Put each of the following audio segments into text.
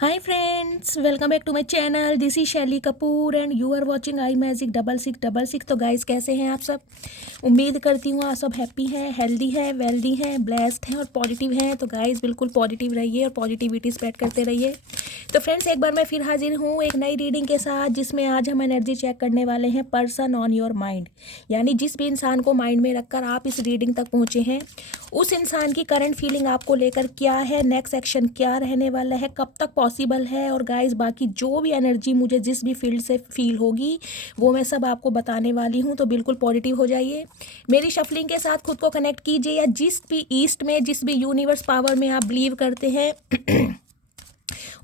Hi friends, welcome back to my channel. This is Shaily Kapoor and you are watching I magic 6666। तो guys कैसे हैं आप सब? उम्मीद करती हूँ आप सब हैप्पी हैं, हेल्दी हैं, वेल्दी हैं, ब्लेस्ड हैं और पॉजिटिव हैं। तो गाइस बिल्कुल पॉजिटिव रहिए और पॉजिटिविटी स्प्रेड करते रहिए। तो फ्रेंड्स एक बार मैं फिर हाजिर हूँ एक नई रीडिंग के साथ, जिसमें आज हम एनर्जी चेक करने वाले हैं पर्सन ऑन योर माइंड। यानी जिस भी इंसान को माइंड में रखकर आप इस रीडिंग तक पहुँचे हैं, उस इंसान की करंट फीलिंग आपको लेकर क्या है, नेक्स्ट एक्शन क्या रहने वाला है, कब तक पॉसिबल है। और गाइस बाकी जो भी एनर्जी मुझे जिस भी फील्ड से फील होगी वो मैं सब आपको बताने वाली हूँ। तो बिल्कुल पॉजिटिव हो जाइए, मेरी शफलिंग के साथ खुद को कनेक्ट कीजिए, या जिस भी ईस्ट में जिस भी यूनिवर्स पावर में आप बिलीव करते हैं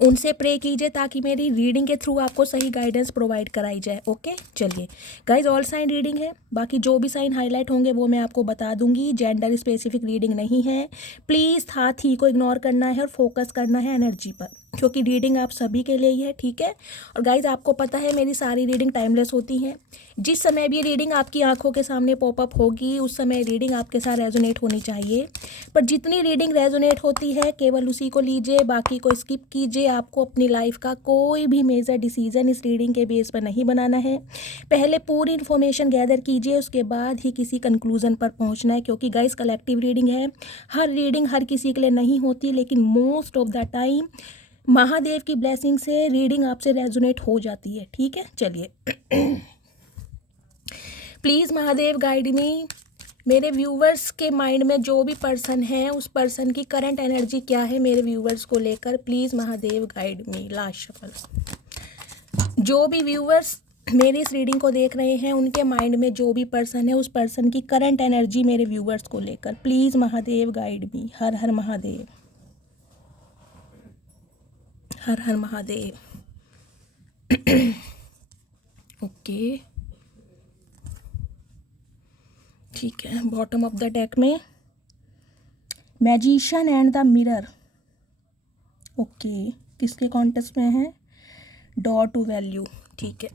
उनसे प्रे कीजिए, ताकि मेरी रीडिंग के थ्रू आपको सही गाइडेंस प्रोवाइड कराई जाए। ओके चलिए गाइज, ऑल साइन रीडिंग है, बाकी जो भी साइन हाईलाइट होंगे वो मैं आपको बता दूंगी। जेंडर स्पेसिफिक रीडिंग नहीं है, प्लीज़ हाथ ही को इग्नोर करना है और फोकस करना है एनर्जी पर, क्योंकि रीडिंग आप सभी के लिए ही है, ठीक है। और गाइज आपको पता है मेरी सारी रीडिंग टाइमलेस होती हैं। जिस समय भी ये रीडिंग आपकी आंखों के सामने पॉपअप होगी उस समय रीडिंग आपके साथ रेजोनेट होनी चाहिए। पर जितनी रीडिंग रेजोनेट होती है केवल उसी को लीजिए, बाकी को स्किप कीजिए। आपको अपनी लाइफ का कोई भी मेजर डिसीजन इस रीडिंग के बेस पर नहीं बनाना है। पहले पूरी इन्फॉर्मेशन गैदर कीजिए, उसके बाद ही किसी कंक्लूजन पर पहुंचना है, क्योंकि गाइस कलेक्टिव रीडिंग है। हर रीडिंग हर किसी के लिए नहीं होती, लेकिन most of the time Mahadev की ब्लेसिंग से रीडिंग आपसे रेजोनेट हो जाती है, ठीक है। चलिए प्लीज़ महादेव गाइड मी। मेरे व्यूवर्स के माइंड में जो भी पर्सन है उस पर्सन की करंट एनर्जी क्या है मेरे व्यूवर्स को लेकर, please Mahadev guide me. Last shuffle. जो भी व्यूवर्स मेरी इस रीडिंग को देख रहे हैं उनके माइंड में जो भी पर्सन है उस पर्सन की करंट एनर्जी मेरे व्यूवर्स को लेकर, प्लीज़ महादेव गाइड मी। हर हर महादेव, हर हर महादेव। ओके ठीक है, बॉटम ऑफ द डेक में magician and the mirror. Okay, किसके कॉन्टेक्स्ट में है? डॉ टू वैल्यू, ठीक है।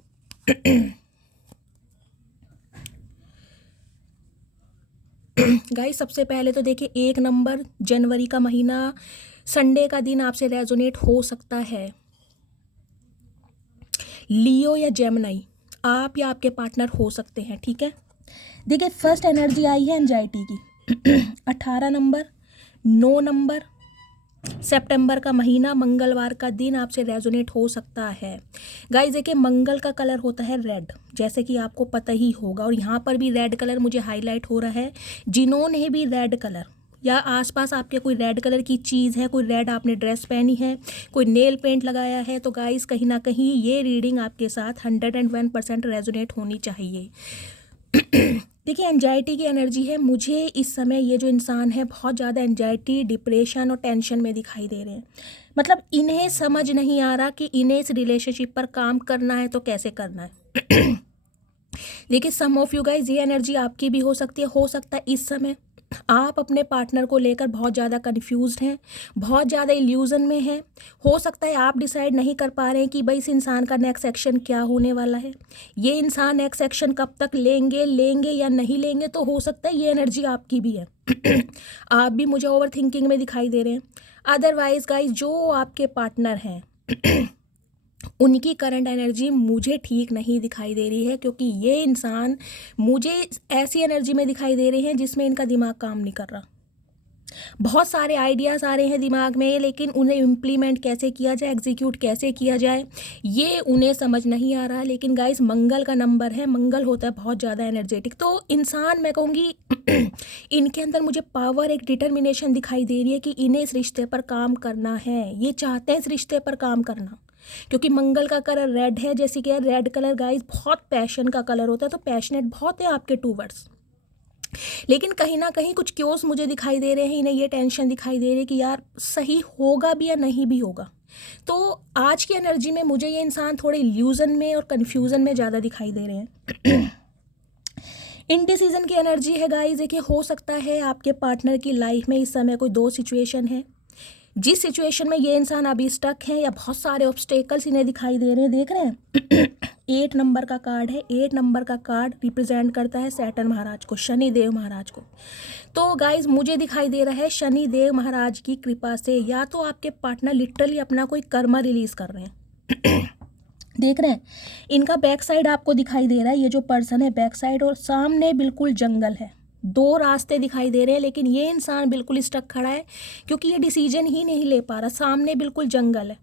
गाइस सबसे पहले तो देखिए 1 नंबर जनवरी का महीना, संडे का दिन आपसे रेजोनेट हो सकता है। लियो या जेमिनी, आप या आपके पार्टनर हो सकते हैं, ठीक है। देखिए फर्स्ट एनर्जी आई है एंजाइटी की। 18 नंबर, 9 नंबर, सितंबर का महीना, मंगलवार का दिन आपसे रेजोनेट हो सकता है। गाइस देखिए मंगल का कलर होता है रेड, जैसे कि आपको पता ही होगा, और यहाँ पर भी रेड कलर मुझे हाईलाइट हो रहा है। जिन्होंने भी रेड कलर या आसपास आपके कोई रेड कलर की चीज़ है, कोई रेड आपने ड्रेस पहनी है, कोई नेल पेंट लगाया है, तो गाइस कहीं ना कहीं ये रीडिंग आपके साथ 101% रेजोनेट होनी चाहिए। देखिए एंजाइटी की एनर्जी है, मुझे इस समय ये जो इंसान है बहुत ज़्यादा एंजाइटी, डिप्रेशन और टेंशन में दिखाई दे रहे हैं। मतलब इन्हें समझ नहीं आ रहा कि इन्हें इस रिलेशनशिप पर काम करना है तो कैसे करना है। देखिए सम ऑफ यू गाइज ये एनर्जी आपकी भी हो सकती है। हो सकता है इस समय आप अपने पार्टनर को लेकर बहुत ज़्यादा कन्फ्यूज्ड हैं, बहुत ज़्यादा इल्यूजन में हैं। हो सकता है आप डिसाइड नहीं कर पा रहे हैं कि भाई इस इंसान का नेक्स्ट एक्शन क्या होने वाला है, ये इंसान नेक्स्ट एक्शन कब तक लेंगे या नहीं लेंगे। तो हो सकता है ये एनर्जी आपकी भी है। आप भी मुझे ओवर थिंकिंग में दिखाई दे रहे हैं। अदरवाइज गाइज जो आपके पार्टनर हैं उनकी करंट एनर्जी मुझे ठीक नहीं दिखाई दे रही है, क्योंकि ये इंसान मुझे ऐसी एनर्जी में दिखाई दे रहे हैं जिसमें इनका दिमाग काम नहीं कर रहा। बहुत सारे आइडियाज़ आ रहे हैं दिमाग में, लेकिन उन्हें इम्प्लीमेंट कैसे किया जाए, एग्जीक्यूट कैसे किया जाए, ये उन्हें समझ नहीं आ रहा। लेकिन गाइस मंगल का नंबर है, मंगल होता है बहुत ज़्यादा एनर्जेटिक। तो इंसान मैं कहूँगी इनके अंदर मुझे पावर, एक डिटर्मिनेशन दिखाई दे रही है कि इन्हें इस रिश्ते पर काम करना है, ये चाहते हैं इस रिश्ते पर काम करना। क्योंकि मंगल का कलर रेड है, जैसे कि रेड कलर गाइस बहुत पैशन का कलर होता है, तो पैशनेट बहुत है आपके टूवर्ड्स। लेकिन कहीं ना कहीं कुछ क्योस मुझे दिखाई दे रहे हैं, इन्हें ये टेंशन दिखाई दे रही है कि यार सही होगा भी या नहीं भी होगा। तो आज की एनर्जी में मुझे ये इंसान थोड़े इल्यूजन में और कन्फ्यूजन में ज़्यादा दिखाई दे रहे हैं। इनडिसीजन की एनर्जी है गाइस। देखिए हो सकता है आपके पार्टनर की लाइफ में इस समय कोई 2 सिचुएशन है, जिस सिचुएशन में ये इंसान अभी स्टक हैं, या बहुत सारे ऑब्स्टेकल्स इन्हें दिखाई दे रहे हैं। देख रहे हैं 8 नंबर का कार्ड है। 8 नंबर का कार्ड रिप्रेजेंट करता है सैटर्न महाराज को, शनि देव महाराज को। तो गाइज मुझे दिखाई दे रहा है शनि देव महाराज की कृपा से या तो आपके पार्टनर लिटरली अपना कोई कर्मा रिलीज कर रहे हैं। देख रहे हैं इनका बैक साइड आपको दिखाई दे रहा है, ये जो पर्सन है बैक साइड, और सामने बिल्कुल जंगल है। 2 रास्ते दिखाई दे रहे हैं, लेकिन ये इंसान बिल्कुल स्टक खड़ा है क्योंकि ये डिसीजन ही नहीं ले पा रहा। सामने बिल्कुल जंगल है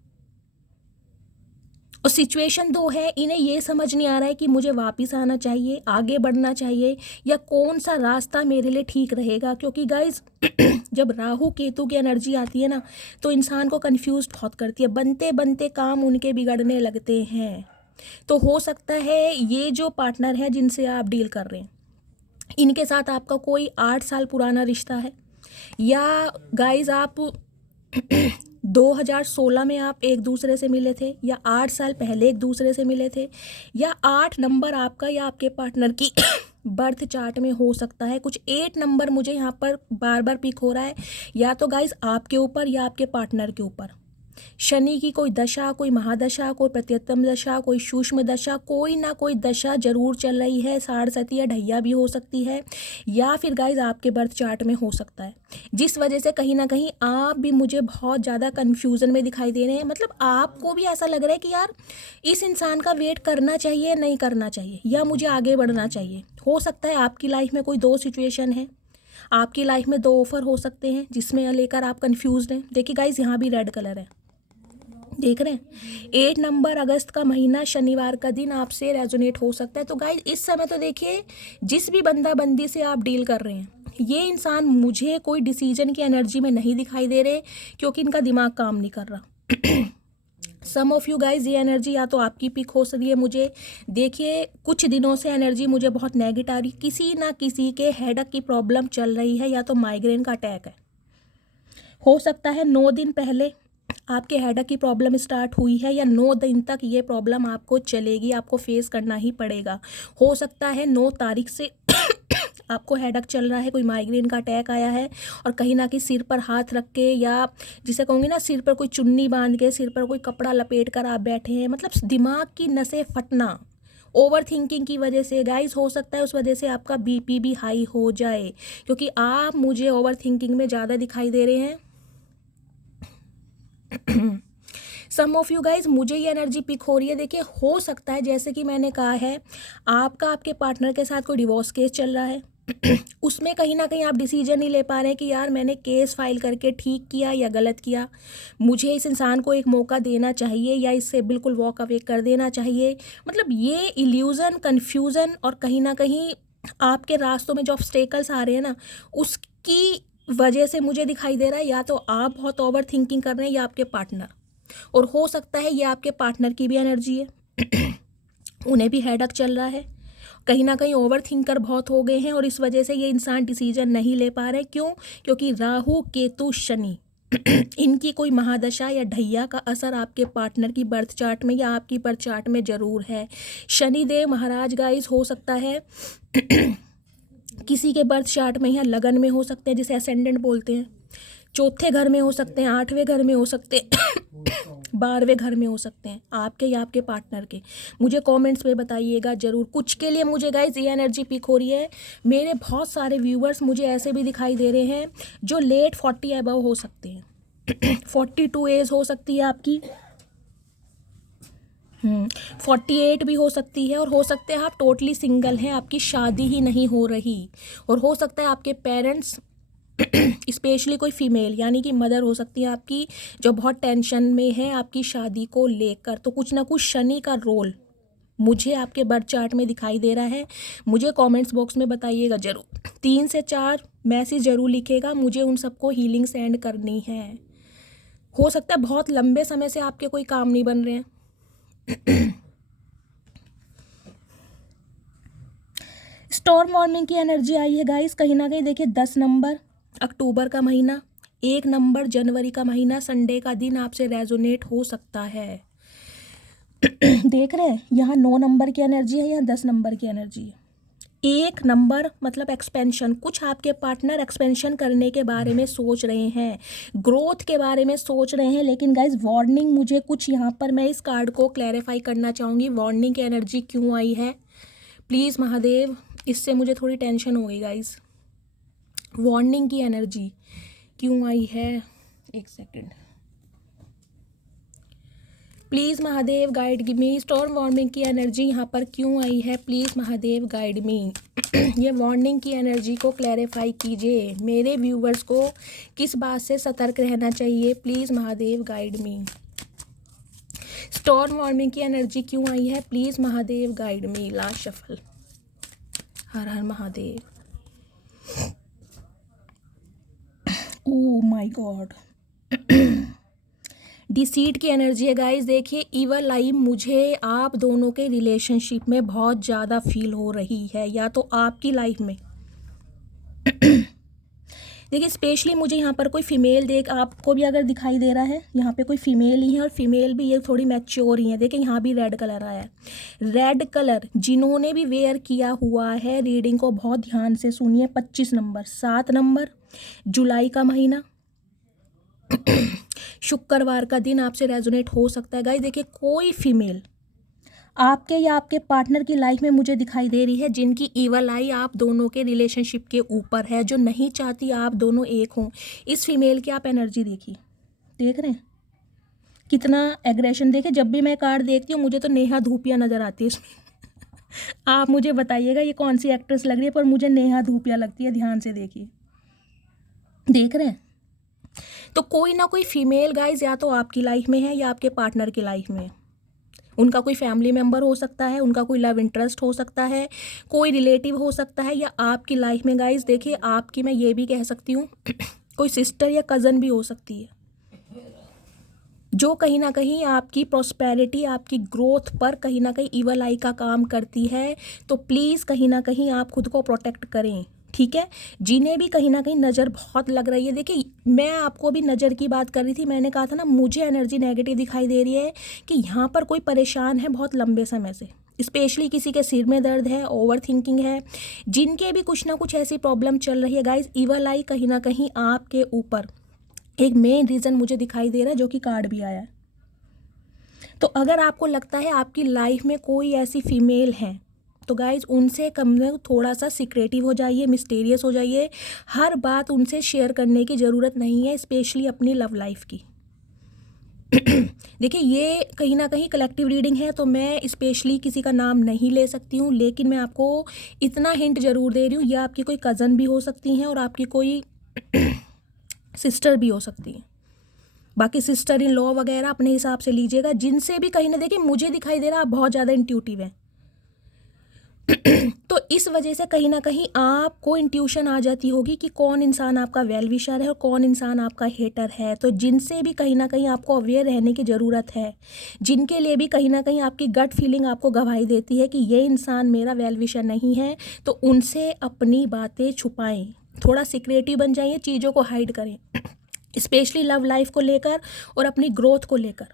और सिचुएशन 2 है। इन्हें ये समझ नहीं आ रहा है कि मुझे वापस आना चाहिए, आगे बढ़ना चाहिए, या कौन सा रास्ता मेरे लिए ठीक रहेगा। क्योंकि गाइज जब राहु केतु की एनर्जी आती है ना, तो इंसान को कंफ्यूज बहुत करती है। बनते बनते काम उनके बिगड़ने लगते हैं। तो हो सकता है ये जो पार्टनर है जिनसे आप डील कर रहे हैं, इनके साथ आपका कोई 8 साल पुराना रिश्ता है, या गाइज आप 2016 में आप एक दूसरे से मिले थे, या 8 साल पहले एक दूसरे से मिले थे, या 8 नंबर आपका या आपके पार्टनर की बर्थ चार्ट में हो सकता है। कुछ 8 नंबर मुझे यहाँ पर बार बार पिक हो रहा है, या तो गाइज आपके ऊपर या आपके पार्टनर के ऊपर शनि की कोई दशा, कोई महादशा, कोई प्रत्यतम दशा, कोई सूक्ष्म दशा, कोई ना कोई दशा जरूर चल रही है। साढ़सती या ढैया भी हो सकती है, या फिर गाइज आपके बर्थ चार्ट में हो सकता है, जिस वजह से कहीं ना कहीं आप भी मुझे बहुत ज़्यादा कन्फ्यूज़न में दिखाई दे रहे हैं। मतलब आपको भी ऐसा लग रहा है कि यार इस इंसान का वेट करना चाहिए, नहीं करना चाहिए, या मुझे आगे बढ़ना चाहिए। हो सकता है आपकी लाइफ में कोई 2 सिचुएशन है, आपकी लाइफ में 2 ऑफर हो सकते हैं जिसमें लेकर आप कन्फ्यूज़ हैं। देखिए गाइज यहाँ भी रेड कलर है, देख रहे हैं 8 नंबर अगस्त का महीना, शनिवार का दिन आपसे रेजोनेट हो सकता है। तो गाइज इस समय तो देखिए जिस भी बंदा बंदी से आप डील कर रहे हैं, ये इंसान मुझे कोई डिसीजन की एनर्जी में नहीं दिखाई दे रहे, क्योंकि इनका दिमाग काम नहीं कर रहा। सम ऑफ यू गाइज ये एनर्जी या तो आपकी पिक हो सकती है मुझे। देखिए कुछ दिनों से एनर्जी मुझे बहुत नेगेटिव आ रही, किसी ना किसी के हेडेक की प्रॉब्लम चल रही है, या तो माइग्रेन का अटैक है। हो सकता है 9 दिन पहले आपके हेडेक की प्रॉब्लम स्टार्ट हुई है, या 9 दिन तक ये प्रॉब्लम आपको चलेगी, आपको फेस करना ही पड़ेगा। हो सकता है 9 तारीख से आपको हेडेक चल रहा है, कोई माइग्रेन का अटैक आया है, और कहीं ना कहीं सिर पर हाथ रख के, या जिसे कहूँगी ना सिर पर कोई चुन्नी बांध के, सिर पर कोई कपड़ा लपेट कर आप बैठे हैं। मतलब दिमाग की नसें फटना ओवर थिंकिंग की वजह से गाइज हो सकता है, उस वजह से आपका बीपी भी हाई हो जाए, क्योंकि आप मुझे ओवर थिंकिंग में ज़्यादा दिखाई दे रहे हैं। सम ऑफ यू गाइज मुझे ये एनर्जी पिक हो रही है। देखिए हो सकता है जैसे कि मैंने कहा है, आपका आपके पार्टनर के साथ कोई डिवोर्स केस चल रहा है। उसमें कहीं ना कहीं आप डिसीजन नहीं ले पा रहे हैं कि यार मैंने केस फाइल करके ठीक किया या गलत किया, मुझे इस इंसान को एक मौका देना चाहिए या इससे बिल्कुल वॉक अवे कर देना चाहिए। मतलब ये इल्यूज़न, कन्फ्यूज़न, और कहीं ना कहीं आपके रास्तों में जो ऑब्स्टेकल्स आ रहे हैं ना, उसकी वजह से मुझे दिखाई दे रहा है या तो आप बहुत ओवर थिंकिंग कर रहे हैं, या आपके पार्टनर। और हो सकता है ये आपके पार्टनर की भी एनर्जी है, उन्हें भी हेडेक चल रहा है, कहीं ना कहीं ओवर थिंकर बहुत हो गए हैं, और इस वजह से ये इंसान डिसीजन नहीं ले पा रहे। क्यों? क्योंकि राहु केतु शनि इनकी कोई महादशा या ढैया का असर आपके पार्टनर की बर्थ चार्ट में या आपकी बर्थ चार्ट में ज़रूर है। शनिदेव महाराज गाइस हो सकता है किसी के बर्थ चार्ट में या लगन में हो सकते हैं, जिसे असेंडेंट बोलते हैं, 4थे घर में हो सकते हैं, 8वें घर में हो सकते हैं, 12वें घर में हो सकते हैं, आपके या आपके पार्टनर के। मुझे कमेंट्स पे बताइएगा ज़रूर। कुछ के लिए मुझे गाइज ये एनर्जी पिक हो रही है। मेरे बहुत सारे व्यूवर्स मुझे ऐसे भी दिखाई दे रहे हैं जो लेट 40 अबव हो सकते हैं। 42 एज हो सकती है आपकी, 48 भी हो सकती है, और हो सकते हैं आप टोटली सिंगल हैं, आपकी शादी ही नहीं हो रही। और हो सकता है आपके पेरेंट्स स्पेशली कोई फीमेल यानी कि मदर हो सकती है आपकी, जो बहुत टेंशन में है आपकी शादी को लेकर। तो कुछ ना कुछ शनि का रोल मुझे आपके बर्थ चार्ट में दिखाई दे रहा है। मुझे कमेंट्स बॉक्स में बताइएगा ज़रूर, 3 से 4 मैसेज ज़रूर लिखेगा, मुझे उन सबको हीलिंग सेंड करनी है। हो सकता है बहुत लंबे समय से आपके कोई काम नहीं बन रहे हैं। स्टॉर्म वार्मिंग की एनर्जी आई है गाइस, कहीं ना कहीं देखिए 10 नंबर अक्टूबर का महीना, 1 नंबर जनवरी का महीना, संडे का दिन आपसे रेजोनेट हो सकता है। देख रहे हैं यहाँ 9 नंबर की एनर्जी है, यहाँ 10 नंबर की एनर्जी है। एक नंबर मतलब एक्सपेंशन, कुछ आपके पार्टनर एक्सपेंशन करने के बारे में सोच रहे हैं, ग्रोथ के बारे में सोच रहे हैं। लेकिन गाइज वार्निंग मुझे कुछ यहाँ पर, मैं इस कार्ड को क्लैरिफाई करना चाहूँगी, वार्निंग की एनर्जी क्यों आई है प्लीज़ महादेव, इससे मुझे थोड़ी टेंशन हो गई गाइज। वार्निंग की एनर्जी क्यों आई है, एक second please Mahadev guide give me. Storm warning की एनर्जी यहाँ पर क्यों आई है प्लीज़ महादेव गाइड मी। ये वार्निंग की एनर्जी को क्लैरिफाई कीजिए, मेरे व्यूवर्स को किस बात से सतर्क रहना चाहिए please Mahadev guide me. Storm warning की एनर्जी क्यों आई है please Mahadev guide me. Last shuffle. हर हर Mahadev. Oh my God, deceit की एनर्जी है गाइस। देखिए इवल आई मुझे आप दोनों के रिलेशनशिप में बहुत ज़्यादा फील हो रही है, या तो आपकी लाइफ में देखिए स्पेशली मुझे यहाँ पर कोई फीमेल, देख आपको भी अगर दिखाई दे रहा है यहाँ पे कोई फीमेल ही है, और फीमेल भी ये थोड़ी मैच्योर ही है। देखिए यहाँ भी रेड कलर आया है, रेड कलर जिन्होंने भी वेयर किया हुआ है, रीडिंग को बहुत ध्यान से सुनिए। 25 नंबर, 7 नंबर, जुलाई का महीना, शुक्रवार का दिन आपसे रेजोनेट हो सकता है गाइस। देखिए कोई फीमेल आपके या आपके पार्टनर की लाइफ में मुझे दिखाई दे रही है जिनकी ईवल आई आप दोनों के रिलेशनशिप के ऊपर है, जो नहीं चाहती आप दोनों एक हों। इस फीमेल की आप एनर्जी देखिए, देख रहे हैं कितना एग्रेशन। देखिए जब भी मैं कार्ड देखती हूँ मुझे तो नेहा धूपिया नज़र आती है इसमें आप मुझे बताइएगा ये कौन सी एक्ट्रेस लग रही है, पर मुझे नेहा धूपिया लगती है। ध्यान से देखिए, देख रहे हैं। तो कोई ना कोई फीमेल गाइज या तो आपकी लाइफ में है या आपके पार्टनर की लाइफ में। उनका कोई फैमिली मेम्बर हो सकता है, उनका कोई लव इंटरेस्ट हो सकता है, कोई रिलेटिव हो सकता है, या आपकी लाइफ में गाइज देखिए आपकी, मैं ये भी कह सकती हूँ कोई सिस्टर या कज़न भी हो सकती है, जो कहीं ना कहीं आपकी प्रॉस्पेरिटी, आपकी ग्रोथ पर कहीं ना कहीं ईवल आई का काम करती है। तो प्लीज़ कहीं ना कहीं आप खुद को प्रोटेक्ट करें, ठीक है। जिन्हें भी कहीं ना कहीं नज़र बहुत लग रही है, देखिए मैं आपको भी नज़र की बात कर रही थी, मैंने कहा था ना मुझे एनर्जी नेगेटिव दिखाई दे रही है कि यहाँ पर कोई परेशान है बहुत लंबे समय से, स्पेशली किसी के सिर में दर्द है, ओवर थिंकिंग है, जिनके भी कुछ ना कुछ ऐसी प्रॉब्लम चल रही है गाइज। ईवल आई कहीं ना कहीं आपके ऊपर एक मेन रीज़न मुझे दिखाई दे रहा है, जो कि कार्ड भी आया है। तो अगर आपको लगता है आपकी लाइफ में कोई ऐसी फीमेल है तो गाइज उनसे कम में थोड़ा सा सीक्रेटिव हो जाइए, मिस्टीरियस हो जाइए। हर बात उनसे शेयर करने की ज़रूरत नहीं है, स्पेशली अपनी लव लाइफ की। देखिए ये कहीं ना कहीं कलेक्टिव रीडिंग है, तो मैं स्पेशली किसी का नाम नहीं ले सकती हूँ, लेकिन मैं आपको इतना हिंट ज़रूर दे रही हूँ, या आपकी कोई कज़न भी हो सकती हैं और आपकी कोई सिस्टर भी हो सकती है। बाकी सिस्टर इन लॉ वगैरह अपने हिसाब से लीजिएगा, जिनसे भी कहीं ना देखिए मुझे दिखाई दे रहा है आप बहुत ज़्यादा इंट्यूटिव हैं। तो इस वजह से कहीं ना कहीं आपको इंट्यूशन आ जाती होगी कि कौन इंसान आपका वेल विशर है और कौन इंसान आपका हेटर है। तो जिनसे भी कहीं ना कहीं आपको अवेयर रहने की ज़रूरत है, जिनके लिए भी कहीं ना कहीं आपकी गट फीलिंग आपको गवाही देती है कि ये इंसान मेरा वेल विशर नहीं है, तो उनसे अपनी बातें छुपाएं, थोड़ा सीक्रेटिव बन जाइए, चीज़ों को हाइड करें, स्पेशली लव लाइफ को लेकर और अपनी ग्रोथ को लेकर,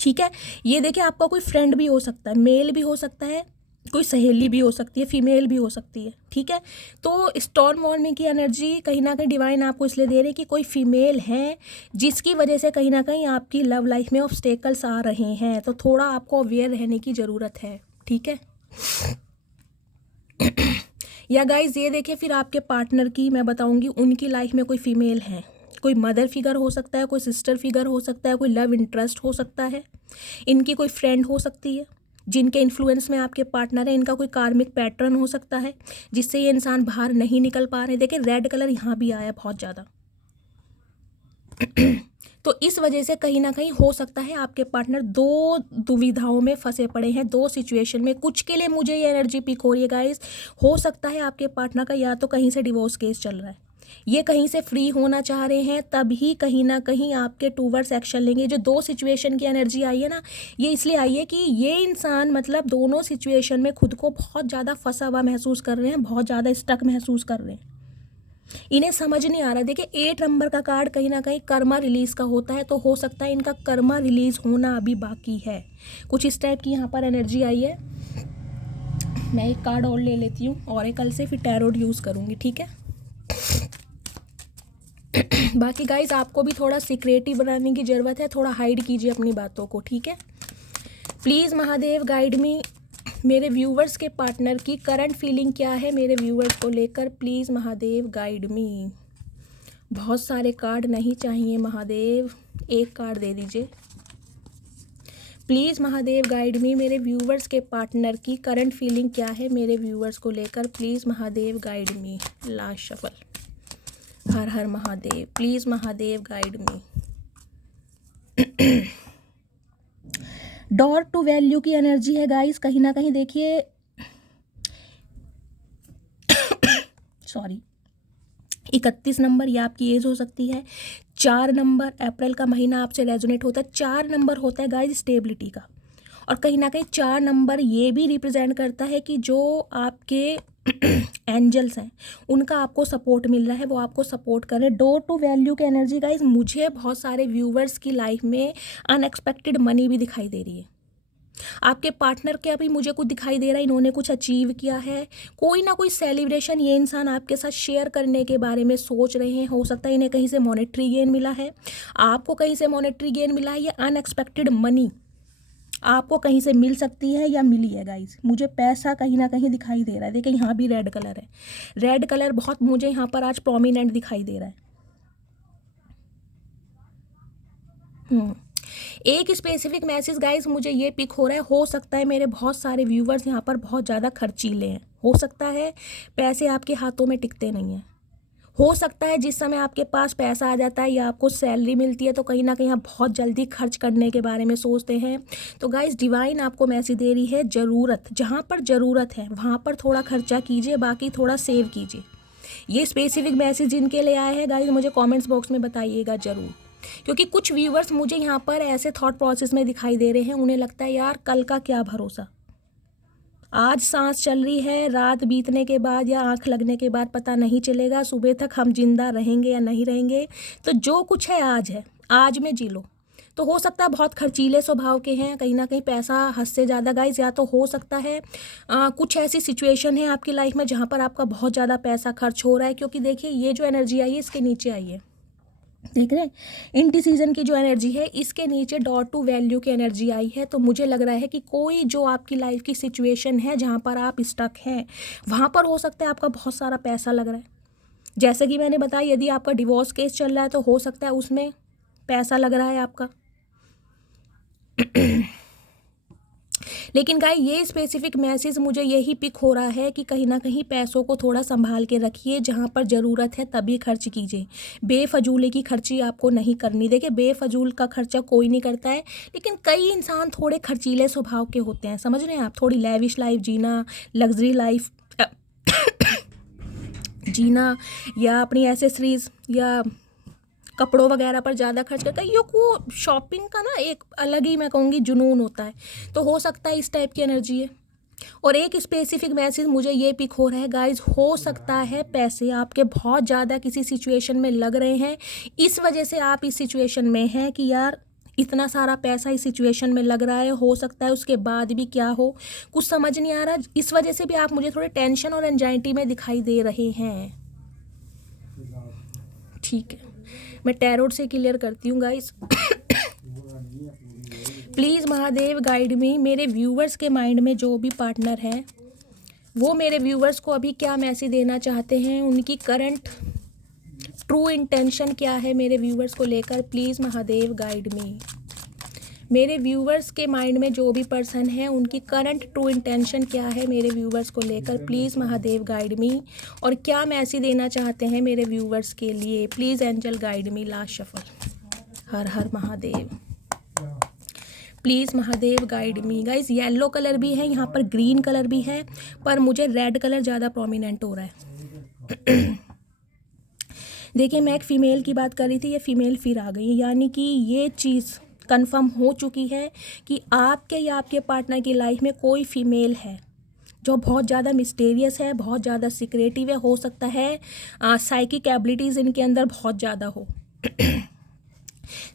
ठीक है। ये देखिए आपका कोई फ्रेंड भी हो सकता है, मेल भी हो सकता है, कोई सहेली भी हो सकती है, फीमेल भी हो सकती है, ठीक है। तो स्टॉर्म वार्निंग की एनर्जी कहीं ना कहीं डिवाइन आपको इसलिए दे रहे हैं कि कोई फीमेल है जिसकी वजह से कहीं ना कहीं आपकी लव लाइफ में ऑब्स्टेकल्स आ रहे हैं, तो थोड़ा आपको अवेयर रहने की ज़रूरत है, ठीक है। या गाइज ये देखिए फिर आपके पार्टनर की मैं बताऊंगी, उनकी लाइफ में कोई फीमेल है, कोई मदर फिगर हो सकता है, कोई सिस्टर फिगर हो सकता है, कोई लव इंटरेस्ट हो सकता है, इनकी कोई फ्रेंड हो सकती है जिनके इन्फ्लुएंस में आपके पार्टनर है, इनका कोई कार्मिक पैटर्न हो सकता है जिससे ये इंसान बाहर नहीं निकल पा रहे। देखिए रेड कलर यहाँ भी आया बहुत ज़्यादा तो इस वजह से कहीं ना कहीं हो सकता है आपके पार्टनर दो दुविधाओं में फंसे पड़े हैं, दो सिचुएशन में। कुछ के लिए मुझे ये एनर्जी पिक हो रही है गाइस, हो सकता है आपके पार्टनर का या तो कहीं से डिवोर्स केस चल रहा है, ये कहीं से फ्री होना चाह रहे हैं, तभी कहीं ना कहीं आपके टूवर्ड्स एक्शन लेंगे। जो दो सिचुएशन की एनर्जी आई है ना, ये इसलिए आई है कि ये इंसान मतलब दोनों सिचुएशन में खुद को बहुत ज़्यादा फंसा हुआ महसूस कर रहे हैं, बहुत ज़्यादा स्टक महसूस कर रहे हैं, इन्हें समझ नहीं आ रहा। देखिए 8 नंबर का कार्ड कहीं ना कहीं कर्मा रिलीज का होता है, तो हो सकता है इनका कर्मा रिलीज होना अभी बाकी है, कुछ इस टाइप की यहाँ पर एनर्जी आई है। मैं एक कार्ड और ले लेती हूँ ऑरेकल से, फिर टैरोट यूज़ करूँगी, ठीक है। बाकी गाइज आपको भी थोड़ा सीक्रेटिव बनाने की ज़रूरत है, थोड़ा हाइड कीजिए अपनी बातों को, ठीक है। प्लीज़ महादेव गाइड मी, मेरे व्यूवर्स के पार्टनर की करंट फीलिंग क्या है मेरे व्यूवर्स को लेकर, प्लीज़ महादेव गाइड मी। बहुत सारे कार्ड नहीं चाहिए महादेव, एक कार्ड दे दीजिए प्लीज़ महादेव गाइड मी, मेरे व्यूवर्स के पार्टनर की करंट फीलिंग क्या है मेरे व्यूवर्स को लेकर, please Mahadev guide me. Last shuffle. हर हर Mahadev, please Mahadev guide me. Door to value की एनर्जी है गाइस, कहीं ना कहीं देखिए सॉरी 31 नंबर, ये आपकी एज हो सकती है। 4 नंबर, अप्रैल का महीना आपसे रेजोनेट होता है। 4 नंबर होता है गाइस स्टेबिलिटी का, और कहीं ना कहीं 4 नंबर ये भी रिप्रेजेंट करता है कि जो आपके एंजल्स हैं उनका आपको सपोर्ट मिल रहा है, वो आपको सपोर्ट कर रहे हैं। डोर टू वैल्यू की एनर्जी गाइस, मुझे बहुत सारे व्यूवर्स की लाइफ में अनएक्सपेक्टेड मनी भी दिखाई दे रही है। आपके पार्टनर के अभी मुझे कुछ दिखाई दे रहा है, इन्होंने कुछ अचीव किया है, कोई ना कोई सेलिब्रेशन ये इंसान आपके साथ शेयर करने के बारे में सोच रहे हैं। हो सकता है इन्हें कहीं से मॉनेटरी गेन मिला है, आपको कहीं से मॉनेटरी गेन मिला है, या अनएक्सपेक्टेड मनी आपको कहीं से मिल सकती है या मिली है गाइस। मुझे पैसा कहीं ना कहीं दिखाई दे रहा है। देखिए यहाँ भी रेड कलर है, रेड कलर बहुत मुझे यहाँ पर आज प्रोमिनेंट दिखाई दे रहा है। एक स्पेसिफिक मैसेज गाइस मुझे ये पिक हो रहा है, हो सकता है मेरे बहुत सारे व्यूवर्स यहाँ पर बहुत ज़्यादा खर्चीले हैं, हो सकता है पैसे आपके हाथों में टिकते नहीं हैं, हो सकता है जिस समय आपके पास पैसा आ जाता है या आपको सैलरी मिलती है तो कहीं ना कहीं आप बहुत जल्दी खर्च करने के बारे में सोचते हैं। तो गाइस डिवाइन आपको मैसेज दे रही है, ज़रूरत, जहाँ पर ज़रूरत है वहाँ पर थोड़ा खर्चा कीजिए, बाकी थोड़ा सेव कीजिए। ये स्पेसिफिक मैसेज जिनके लिए आए हैं गाइस मुझे कमेंट्स बॉक्स में बताइएगा ज़रूर, क्योंकि कुछ व्यूवर्स मुझे यहाँ पर ऐसे थॉट प्रोसेस में दिखाई दे रहे हैं, उन्हें लगता है यार कल का क्या भरोसा, आज सांस चल रही है, रात बीतने के बाद या आंख लगने के बाद पता नहीं चलेगा सुबह तक हम जिंदा रहेंगे या नहीं रहेंगे। तो जो कुछ है, आज में जी लो। तो हो सकता है बहुत खर्चीले स्वभाव के हैं, कहीं ना कहीं पैसा हद से ज़्यादा गाइस, या तो हो सकता है कुछ ऐसी सिचुएशन है आपकी लाइफ में जहाँ पर आपका बहुत ज़्यादा पैसा खर्च हो रहा है। क्योंकि देखिए ये जो एनर्जी आई है इसके नीचे आई है, देख रहे हैं, इनडिसीजन की जो एनर्जी है इसके नीचे डॉर टू वैल्यू की एनर्जी आई है। तो मुझे लग रहा है कि कोई जो आपकी लाइफ की सिचुएशन है जहाँ पर आप स्टक हैं, वहाँ पर हो सकता है आपका बहुत सारा पैसा लग रहा है। जैसे कि मैंने बताया, यदि आपका डिवोर्स केस चल रहा है तो हो सकता है उसमें पैसा लग रहा है आपका। लेकिन गाइस ये स्पेसिफिक मैसेज मुझे यही पिक हो रहा है कि कहीं ना कहीं पैसों को थोड़ा संभाल के रखिए, जहाँ पर ज़रूरत है तभी खर्च कीजिए, बेफजूले की खर्ची आपको नहीं करनी। देखिए बेफजूल का खर्चा कोई नहीं करता है, लेकिन कई इंसान थोड़े खर्चीले स्वभाव के होते हैं, समझ रहे हैं आप, थोड़ी लेविश लाइफ जीना, लग्जरी लाइफ जीना, या अपनी एसेसरीज या कपड़ों वगैरह पर ज़्यादा खर्च करता है। को शॉपिंग का ना एक अलग ही मैं कहूँगी जुनून होता है, तो हो सकता है इस टाइप की एनर्जी है। और एक स्पेसिफिक मैसेज मुझे ये पिक हो रहा है गाइज, हो सकता है पैसे आपके बहुत ज़्यादा किसी सिचुएशन में लग रहे हैं, इस वजह से आप इस सिचुएशन में हैं कि यार इतना सारा पैसा इस सिचुएशन में लग रहा है, हो सकता है उसके बाद भी क्या हो कुछ समझ नहीं आ रहा, इस वजह से भी आप मुझे थोड़े टेंशन और एंजाइटी में दिखाई दे रहे हैं। ठीक है, मैं टैरोट से क्लियर करती हूँ गाइस। प्लीज़ महादेव गाइड मी, मेरे व्यूवर्स के माइंड में जो भी पार्टनर है वो मेरे व्यूवर्स को अभी क्या मैसेज देना चाहते हैं, उनकी करंट ट्रू इंटेंशन क्या है मेरे व्यूवर्स को लेकर, प्लीज़ महादेव गाइड मी। मेरे व्यूवर्स के माइंड में जो भी पर्सन है उनकी करंट ट्रू इंटेंशन क्या है मेरे व्यूवर्स को लेकर, प्लीज़ महादेव गाइड मी, और क्या मैसेज देना चाहते हैं मेरे व्यूवर्स के लिए, please angel guide me. Last shuffle. हर हर Mahadev, please Mahadev guide me. Guys yellow colour भी है यहाँ पर, ग्रीन कलर भी है, पर मुझे रेड कलर ज़्यादा प्रोमिनेंट हो रहा है। देखिए मैं एक फ़ीमेल की बात कर रही थी, ये फीमेल फिर आ गई, यानी कि ये चीज़ कंफर्म हो चुकी है कि आपके या आपके पार्टनर की लाइफ में कोई फीमेल है जो बहुत ज़्यादा मिस्टीरियस है, बहुत ज़्यादा सीक्रेटिव है। हो सकता है साइकिक एबिलिटीज़ इनके अंदर बहुत ज़्यादा हो।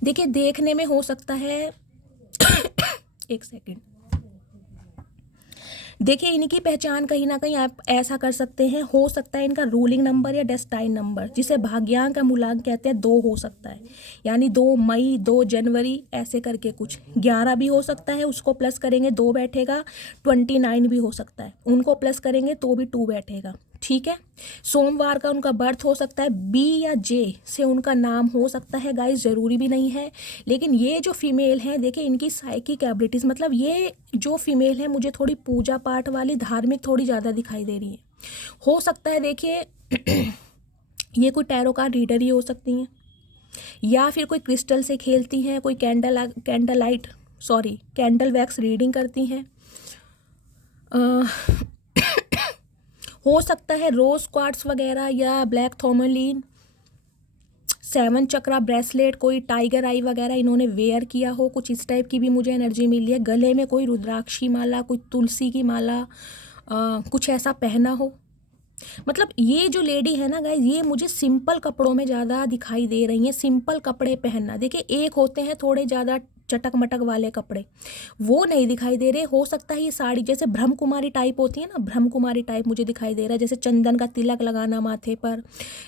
देखिए देखने में हो सकता है एक सेकेंड, देखिए इनकी पहचान कहीं ना कहीं आप ऐसा कर सकते हैं, हो सकता है इनका रूलिंग नंबर या डेस्टाइन नंबर, जिसे भाग्यांक का मूलांक कहते हैं, 2 हो सकता है, यानी 2 मई 2 जनवरी ऐसे करके कुछ। 11 भी हो सकता है, उसको प्लस करेंगे 2 बैठेगा। 29 भी हो सकता है, उनको प्लस करेंगे तो भी 2 बैठेगा, ठीक है। सोमवार का उनका बर्थ हो सकता है, बी या जे से उनका नाम हो सकता है गाइस, ज़रूरी भी नहीं है। लेकिन ये जो फीमेल हैं, देखिए इनकी साइकिक एबिलिटीज़, मतलब ये जो फीमेल है मुझे थोड़ी पूजा पाठ वाली, धार्मिक थोड़ी ज़्यादा दिखाई दे रही है। हो सकता है देखिए ये कोई टैरो कार्ड रीडर ही हो सकती हैं, या फिर कोई क्रिस्टल से खेलती हैं, कोई कैंडल वैक्स रीडिंग करती हैं। हो सकता है रोज क्वार्ट्स वगैरह या ब्लैक थर्मोलीन, 7 चक्रा ब्रेसलेट, कोई टाइगर आई वगैरह इन्होंने वेयर किया हो, कुछ इस टाइप की भी मुझे एनर्जी मिली है। गले में कोई रुद्राक्षी माला, कोई तुलसी की माला, कुछ ऐसा पहना हो। मतलब ये जो लेडी है ना गाइज, ये मुझे सिंपल कपड़ों में ज़्यादा दिखाई दे रही हैं। सिंपल कपड़े पहनना, देखिए एक होते हैं थोड़े ज़्यादा चटक मटक वाले कपड़े, वो नहीं दिखाई दे रहे। हो सकता है ये साड़ी जैसे ब्रह्म कुमारी टाइप होती है ना, ब्रह्म कुमारी टाइप मुझे दिखाई दे रहा है, जैसे चंदन का तिलक लगाना माथे पर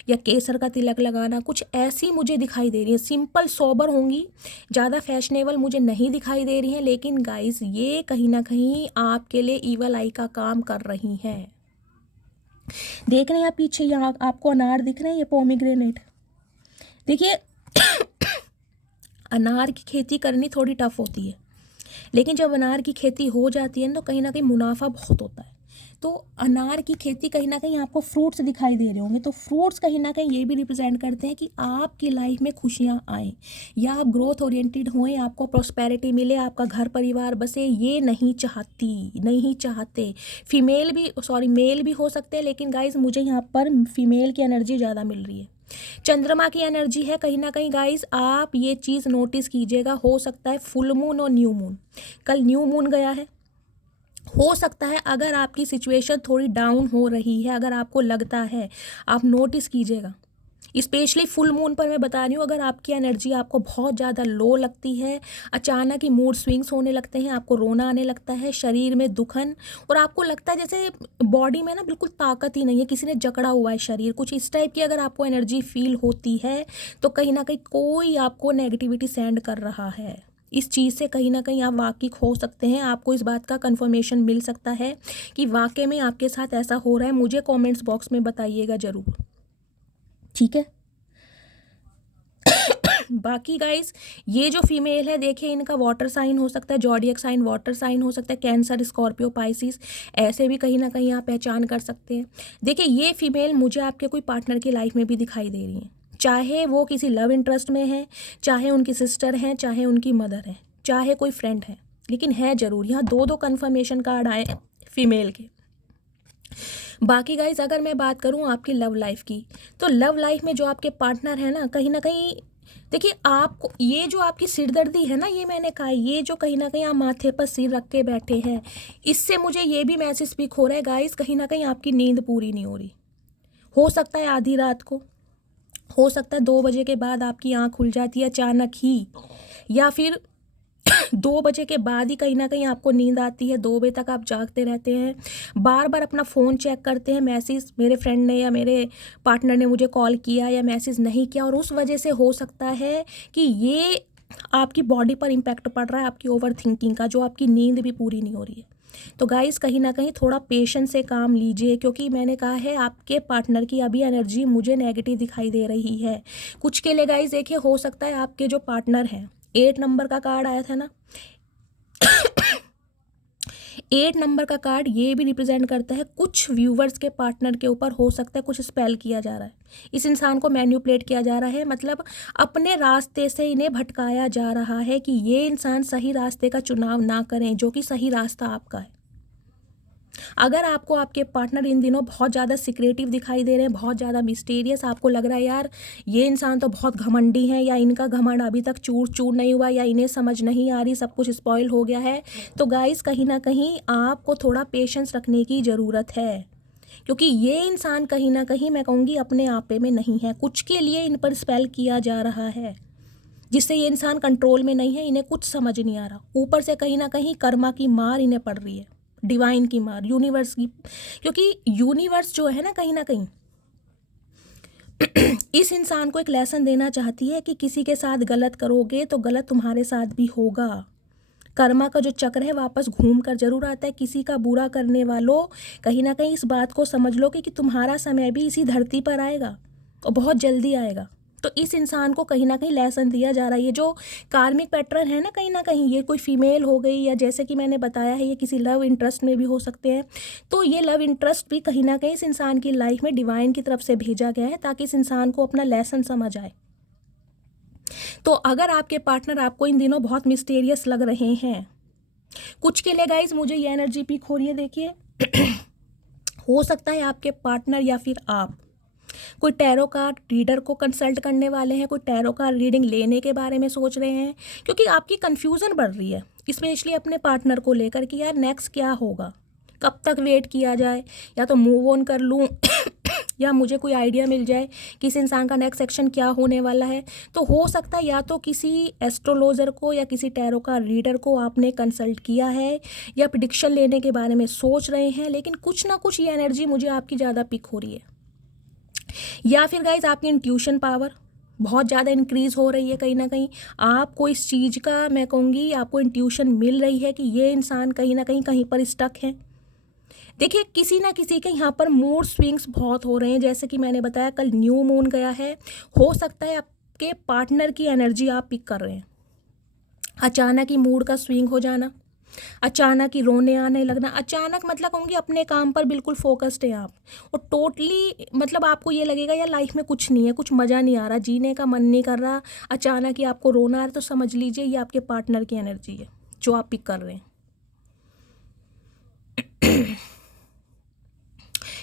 या केसर का तिलक लगाना, कुछ ऐसी मुझे दिखाई दे रही है। सिंपल सोबर होंगी, ज़्यादा फैशनेबल मुझे नहीं दिखाई दे रही हैं। लेकिन गाइज ये कहीं ना कहीं आपके लिए ईवल आई का काम कर रही हैं। देख रहे हैं आप पीछे, यहाँ आपको अनार दिख रहे हैं, ये पोमीग्रेनेट। देखिए अनार की खेती करनी थोड़ी टफ होती है, लेकिन जब अनार की खेती हो जाती है ना, तो कहीं ना कहीं मुनाफा बहुत होता है। तो अनार की खेती कहीं ना कहीं आपको फ्रूट्स दिखाई दे रहे होंगे, तो फ्रूट्स कहीं ना कहीं ये भी रिप्रेजेंट करते हैं कि आपकी लाइफ में खुशियाँ आए, या आप ग्रोथ ओरिएंटेड होएं, आपको प्रॉस्पेरिटी मिले, आपका घर परिवार बसे। ये नहीं चाहते। मेल भी हो सकते हैं, लेकिन गाइज मुझे यहाँ पर फीमेल की एनर्जी ज़्यादा मिल रही है। चंद्रमा की एनर्जी है कहीं ना कहीं गाइज, आप ये चीज़ नोटिस कीजिएगा। हो सकता है फुल मून और न्यू मून, कल न्यू मून गया है, हो सकता है अगर आपकी सिचुएशन थोड़ी डाउन हो रही है, अगर आपको लगता है, आप नोटिस कीजिएगा। स्पेशली फुल मून पर मैं बता रही हूँ, अगर आपकी एनर्जी आपको बहुत ज़्यादा लो लगती है, अचानक ही मूड स्विंग्स होने लगते हैं, आपको रोना आने लगता है, शरीर में दुखन, और आपको लगता है जैसे बॉडी में ना बिल्कुल ताकत ही नहीं है, किसी ने जकड़ा हुआ है शरीर, कुछ इस टाइप की अगर आपको एनर्जी फील होती है, तो कहीं ना कहीं कोई आपको नेगेटिविटी सेंड कर रहा है। इस चीज़ से कहीं ना कहीं आप वाकिफ हो सकते हैं, आपको इस बात का कंफर्मेशन मिल सकता है कि वाकई में आपके साथ ऐसा हो रहा है। मुझे कमेंट्स बॉक्स में बताइएगा ज़रूर, ठीक है। बाकी गाइस ये जो फीमेल है, देखिए इनका वाटर साइन हो सकता है, जॉडियक साइन वाटर साइन हो सकता है, कैंसर, स्कॉर्पियो, पाइसिस, ऐसे भी कहीं ना कहीं आप पहचान कर सकते हैं। देखिए ये फीमेल मुझे आपके कोई पार्टनर की लाइफ में भी दिखाई दे रही है, चाहे वो किसी लव इंटरेस्ट में है, चाहे उनकी सिस्टर हैं, चाहे उनकी मदर है, चाहे कोई फ्रेंड है, लेकिन है ज़रूर। यहाँ 2 कन्फर्मेशन कार्ड आए फीमेल के। बाकी गाइज अगर मैं बात करूँ आपकी लव लाइफ की, तो लव लाइफ में जो आपके पार्टनर है ना, कहीं ना कहीं देखिए आपको ये जो आपकी सिरदर्दी है ना, ये मैंने कहा, ये जो कहीं ना कहीं आप माथे पर सिर रख के बैठे हैं, इससे मुझे ये भी मैसेज स्पीक हो रहा है गाइज, कहीं ना कहीं आपकी नींद पूरी नहीं हो रही। हो सकता है आधी रात को, हो सकता है 2 बजे के बाद आपकी आँख खुल जाती है अचानक ही, या फिर 2 बजे के बाद ही कहीं ना कहीं आपको नींद आती है, 2 बजे तक आप जागते रहते हैं, बार बार अपना फ़ोन चेक करते हैं, मैसेज मेरे फ्रेंड ने या मेरे पार्टनर ने मुझे कॉल किया या मैसेज नहीं किया, और उस वजह से हो सकता है कि ये आपकी बॉडी पर इम्पैक्ट पड़ रहा है, आपकी ओवर थिंकिंग का, जो आपकी नींद भी पूरी नहीं हो रही है। तो गाइस कहीं ना कहीं थोड़ा पेशेंस से काम लीजिए, क्योंकि मैंने कहा है आपके पार्टनर की अभी एनर्जी मुझे नेगेटिव दिखाई दे रही है। कुछ के लिए गाइस देखिए, हो सकता है आपके जो पार्टनर हैं, 8 नंबर का कार्ड आया था ना, 8 नंबर का कार्ड ये भी रिप्रेजेंट करता है कुछ व्यूवर्स के पार्टनर के ऊपर हो सकता है कुछ स्पेल किया जा रहा है, इस इंसान को मैन्युपुलेट किया जा रहा है, मतलब अपने रास्ते से इन्हें भटकाया जा रहा है कि ये इंसान सही रास्ते का चुनाव ना करें, जो कि सही रास्ता आपका है। अगर आपको आपके पार्टनर इन दिनों बहुत ज़्यादा सिक्रेटिव दिखाई दे रहे हैं, बहुत ज़्यादा मिस्टीरियस, आपको लग रहा है यार ये इंसान तो बहुत घमंडी है, या इनका घमंड अभी तक चूर चूर नहीं हुआ, या इन्हें समझ नहीं आ रही, सब कुछ स्पॉइल हो गया है, तो गाइस कहीं ना कहीं आपको थोड़ा पेशेंस रखने की ज़रूरत है, क्योंकि ये इंसान कहीं ना कहीं मैं कहूँगी अपने आपे में नहीं है। कुछ के लिए इन पर स्पेल किया जा रहा है, जिससे ये इंसान कंट्रोल में नहीं है, इन्हें कुछ समझ नहीं आ रहा, ऊपर से कहीं ना कहीं कर्मा की मार इन्हें पड़ रही है। डिवाइन की मार, यूनिवर्स की, क्योंकि यूनिवर्स जो है ना कहीं इस इंसान को एक लेसन देना चाहती है कि किसी के साथ गलत करोगे तो गलत तुम्हारे साथ भी होगा। कर्मा का जो चक्र है वापस घूम कर जरूर आता है। किसी का बुरा करने वालों, कहीं ना कहीं इस बात को समझ लो कि तुम्हारा समय भी इसी धरती पर आएगा और बहुत जल्दी आएगा। तो इस इंसान को कहीं ना कहीं लेसन दिया जा रहा है। ये जो कार्मिक पैटर्न है ना कहीं ये कोई फीमेल हो गई, या जैसे कि मैंने बताया है ये किसी लव इंटरेस्ट में भी हो सकते हैं। तो ये लव इंटरेस्ट भी कहीं ना कहीं इस इंसान की लाइफ में डिवाइन की तरफ से भेजा गया है ताकि इस इंसान को अपना लेसन समझ आए। तो अगर आपके पार्टनर आपको इन दिनों बहुत मिस्टीरियस लग रहे हैं, कुछ के लिए गाइज मुझे ये एनर्जी पिक हो रही है। देखिए हो सकता है आपके पार्टनर या फिर आप कोई टैरो कार्ड रीडर को कंसल्ट करने वाले हैं, कोई टैरो कार्ड रीडिंग लेने के बारे में सोच रहे हैं, क्योंकि आपकी कंफ्यूजन बढ़ रही है स्पेशली अपने पार्टनर को लेकर कि यार नेक्स्ट क्या होगा, कब तक वेट किया जाए, या तो मूव ऑन कर लूँ या मुझे कोई आइडिया मिल जाए कि इस इंसान का नेक्स्ट एक्शन क्या होने वाला है। तो हो सकता है या तो किसी एस्ट्रोलॉजर को या किसी टैरो का रीडर को आपने कंसल्ट किया है या प्रेडिक्शन लेने के बारे में सोच रहे हैं, लेकिन कुछ ना कुछ ये एनर्जी मुझे आपकी ज़्यादा पिक हो रही है। या फिर गाइज आपकी इंट्यूशन पावर बहुत ज़्यादा इंक्रीज़ हो रही है। कहीं ना कहीं आपको इस चीज़ का, मैं कहूँगी आपको इंट्यूशन मिल रही है कि ये इंसान कहीं ना कहीं पर स्टक है। देखिए किसी ना किसी के यहाँ पर मूड स्विंग्स बहुत हो रहे हैं। जैसे कि मैंने बताया कल न्यू मून गया है, हो सकता है आपके पार्टनर की एनर्जी आप पिक कर रहे हैं। अचानक ही मूड का स्विंग हो जाना, अचानक ही रोने आने लगना, अचानक मतलब कहूँगी अपने काम पर बिल्कुल फोकस्ड है आप, और टोटली मतलब आपको ये लगेगा यार लाइफ में कुछ नहीं है, कुछ मज़ा नहीं आ रहा, जीने का मन नहीं कर रहा, अचानक ही आपको रोना आ रहा है। तो समझ लीजिए ये आपके पार्टनर की एनर्जी है जो आप पिक कर रहे हैं।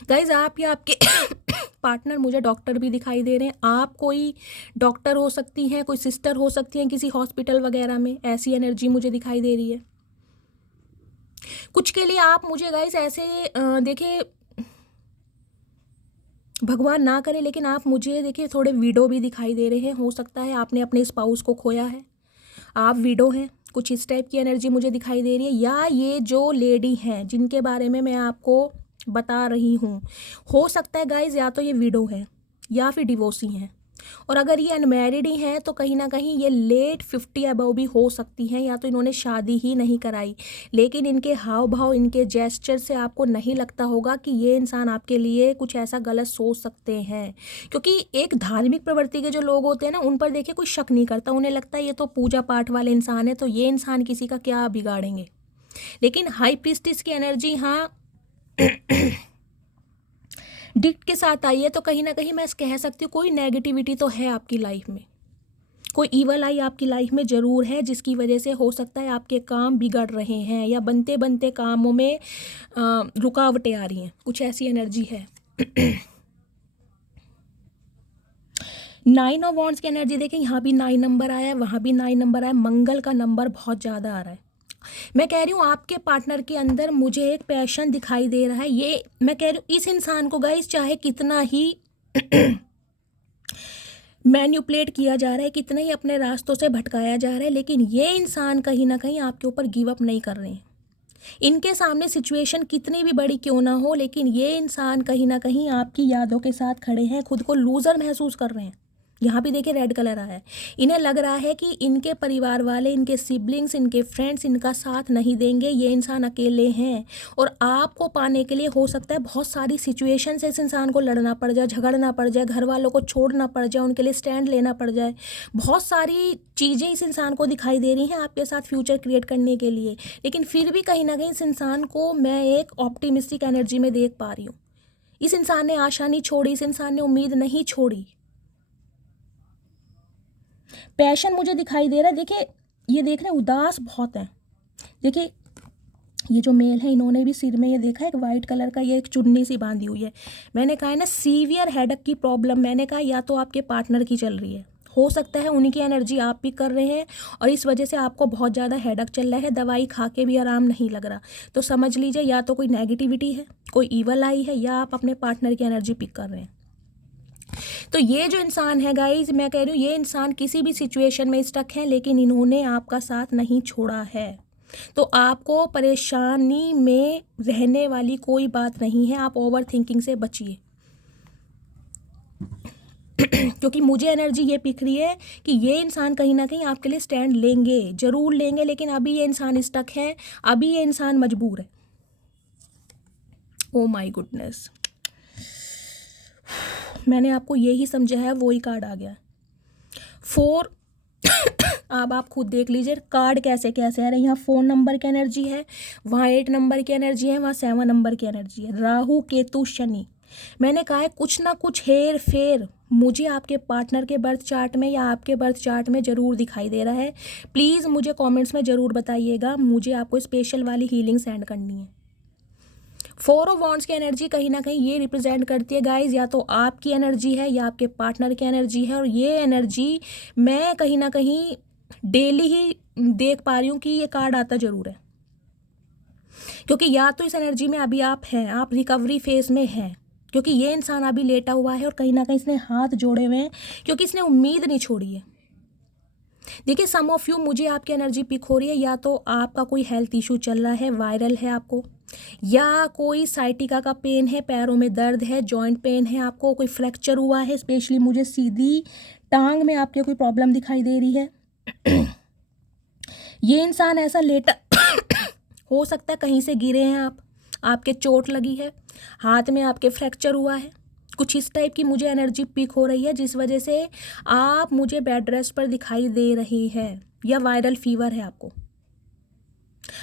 गाइज आप या आपके पार्टनर, मुझे डॉक्टर भी दिखाई दे रहे हैं। आप कोई डॉक्टर हो सकती हैं, कोई सिस्टर हो सकती हैं किसी हॉस्पिटल वगैरह में, ऐसी एनर्जी मुझे दिखाई दे रही है। कुछ के लिए आप मुझे गाइस ऐसे देखिए भगवान ना करे, लेकिन आप मुझे देखिए थोड़े विडो भी दिखाई दे रहे हैं। हो सकता है आपने अपने स्पाउस को खोया है, आप विडो हैं, कुछ इस टाइप की एनर्जी मुझे दिखाई दे रही है। या ये जो लेडी हैं जिनके बारे में मैं आपको बता रही हूँ, हो सकता है गाइज या तो ये विडो है या फिर डिवोर्सी हैं, और अगर ये अनमैरिड ही हैं तो कहीं ना कहीं ये लेट 50 अबव भी हो सकती हैं, या तो इन्होंने शादी ही नहीं कराई। लेकिन इनके हाव भाव, इनके जेस्चर से आपको नहीं लगता होगा कि ये इंसान आपके लिए कुछ ऐसा गलत सोच सकते हैं, क्योंकि एक धार्मिक प्रवृत्ति के जो लोग होते हैं ना उन पर देखिए कोई शक नहीं करता, उन्हें लगता है ये तो पूजा पाठ वाले इंसान है, तो ये इंसान किसी का क्या बिगाड़ेंगे। लेकिन हाई प्रीस्टिस की एनर्जी हाँ डिक्ट के साथ आई है, तो कहीं ना कहीं मैं कह सकती हूँ कोई नेगेटिविटी तो है आपकी लाइफ में, कोई ईवल आई आपकी लाइफ में ज़रूर है, जिसकी वजह से हो सकता है आपके काम बिगड़ रहे हैं या बनते बनते कामों में रुकावटें आ रही हैं, कुछ ऐसी एनर्जी है। 9 ऑफ वॉन्ड्स की एनर्जी देखें, यहाँ भी 9 नंबर आया है, वहाँ भी 9 नंबर आया, मंगल का नंबर बहुत ज़्यादा आ रहा है। मैं कह रही हूँ आपके पार्टनर के अंदर मुझे एक पैशन दिखाई दे रहा है। ये मैं कह रही हूँ इस इंसान को गाइस चाहे कितना ही मैन्युपुलेट किया जा रहा है, कितना ही अपने रास्तों से भटकाया जा रहा है, लेकिन ये इंसान कहीं ना कहीं आपके ऊपर गिव अप नहीं कर रहे हैं। इनके सामने सिचुएशन कितनी भी बड़ी क्यों ना हो, लेकिन ये इंसान कहीं ना कहीं आपकी यादों के साथ खड़े हैं, खुद को लूज़र महसूस कर रहे हैं। यहाँ भी देखिए रेड कलर आया है, इन्हें लग रहा है कि इनके परिवार वाले, इनके सिबलिंग्स, इनके फ्रेंड्स इनका साथ नहीं देंगे, ये इंसान अकेले हैं, और आपको पाने के लिए हो सकता है बहुत सारी सिचुएशन से इस इंसान को लड़ना पड़ जाए, झगड़ना पड़ जाए, घर वालों को छोड़ना पड़ जाए, उनके लिए स्टैंड लेना पड़ जाए। बहुत सारी चीज़ें इस इंसान को दिखाई दे रही हैं आपके साथ फ्यूचर क्रिएट करने के लिए, लेकिन फिर भी कहीं ना कहीं इस इंसान को मैं एक ऑप्टिमिस्टिक एनर्जी में देख पा रही हूँ। इस इंसान ने आशा नहीं छोड़ी, इस इंसान ने उम्मीद नहीं छोड़ी। पैशन मुझे दिखाई दे रहा है। देखिए ये देख रहे हैं उदास बहुत है। देखिए ये जो मेल है इन्होंने भी सिर में ये देखा एक वाइट कलर का ये एक चुन्नी सी बांधी हुई है। मैंने कहा है ना सीवियर हेडेक की प्रॉब्लम, मैंने कहा या तो आपके पार्टनर की चल रही है, हो सकता है उन्हीं की एनर्जी आप भी कर रहे हैं और इस वजह से आपको बहुत ज़्यादा हेडेक चल रहा है, दवाई खा के भी आराम नहीं लग रहा। तो समझ लीजिए या तो कोई नेगेटिविटी है, कोई ईवल आई है, या आप अपने पार्टनर की एनर्जी पिक कर रहे हैं। तो ये जो इंसान है गाइज, मैं कह रही हूँ ये इंसान किसी भी सिचुएशन में स्टक है, लेकिन इन्होंने आपका साथ नहीं छोड़ा है। तो आपको परेशानी में रहने वाली कोई बात नहीं है। आप ओवर थिंकिंग से बचिए क्योंकि मुझे एनर्जी ये पिक रही है कि ये इंसान कहीं ना कहीं आपके लिए स्टैंड लेंगे, जरूर लेंगे, लेकिन अभी ये इंसान स्टक है, अभी ये इंसान मजबूर है। ओ माय गुडनेस, मैंने आपको यही समझाया, वही कार्ड आ गया 4। अब आप खुद देख लीजिए कार्ड कैसे कैसे आ रहे हैं। यहाँ 4 नंबर की एनर्जी है, वहाँ 8 नंबर की एनर्जी है, वहाँ 7 नंबर की एनर्जी है। राहु केतु शनि, मैंने कहा है कुछ ना कुछ हेर फेर मुझे आपके पार्टनर के बर्थ चार्ट में या आपके बर्थ चार्ट में ज़रूर दिखाई दे रहा है। प्लीज़ मुझे कमेंट्स में ज़रूर बताइएगा, मुझे आपको स्पेशल वाली हीलिंग सेंड करनी है। 4 ऑफ वॉन्ड्स की एनर्जी कहीं ना कहीं ये रिप्रेजेंट करती है गाइज, या तो आपकी एनर्जी है या आपके पार्टनर की एनर्जी है। और ये एनर्जी मैं कहीं ना कहीं डेली ही देख पा रही हूँ कि ये कार्ड आता ज़रूर है, क्योंकि या तो इस एनर्जी में अभी आप हैं, आप रिकवरी फेज में हैं, क्योंकि ये इंसान अभी लेटा हुआ है और कहीं ना कहीं इसने हाथ जोड़े हुए हैं, क्योंकि इसने उम्मीद नहीं छोड़ी है। देखिए सम ऑफ यू, मुझे आपकी एनर्जी पिक हो रही है, या तो आपका कोई हेल्थ इशू चल रहा है, वायरल है आपको, या कोई साइटिका का पेन है, पैरों में दर्द है, जॉइंट पेन है, आपको कोई फ्रैक्चर हुआ है, स्पेशली मुझे सीधी टांग में आपके कोई प्रॉब्लम दिखाई दे रही है। ये इंसान ऐसा लेटा हो सकता है कहीं से गिरे हैं आप, आपके चोट लगी है, हाथ में आपके फ्रैक्चर हुआ है, कुछ इस टाइप की मुझे एनर्जी पिक हो रही है, जिस वजह से आप मुझे बेड रेस्ट पर दिखाई दे रही है, या वायरल फीवर है आपको।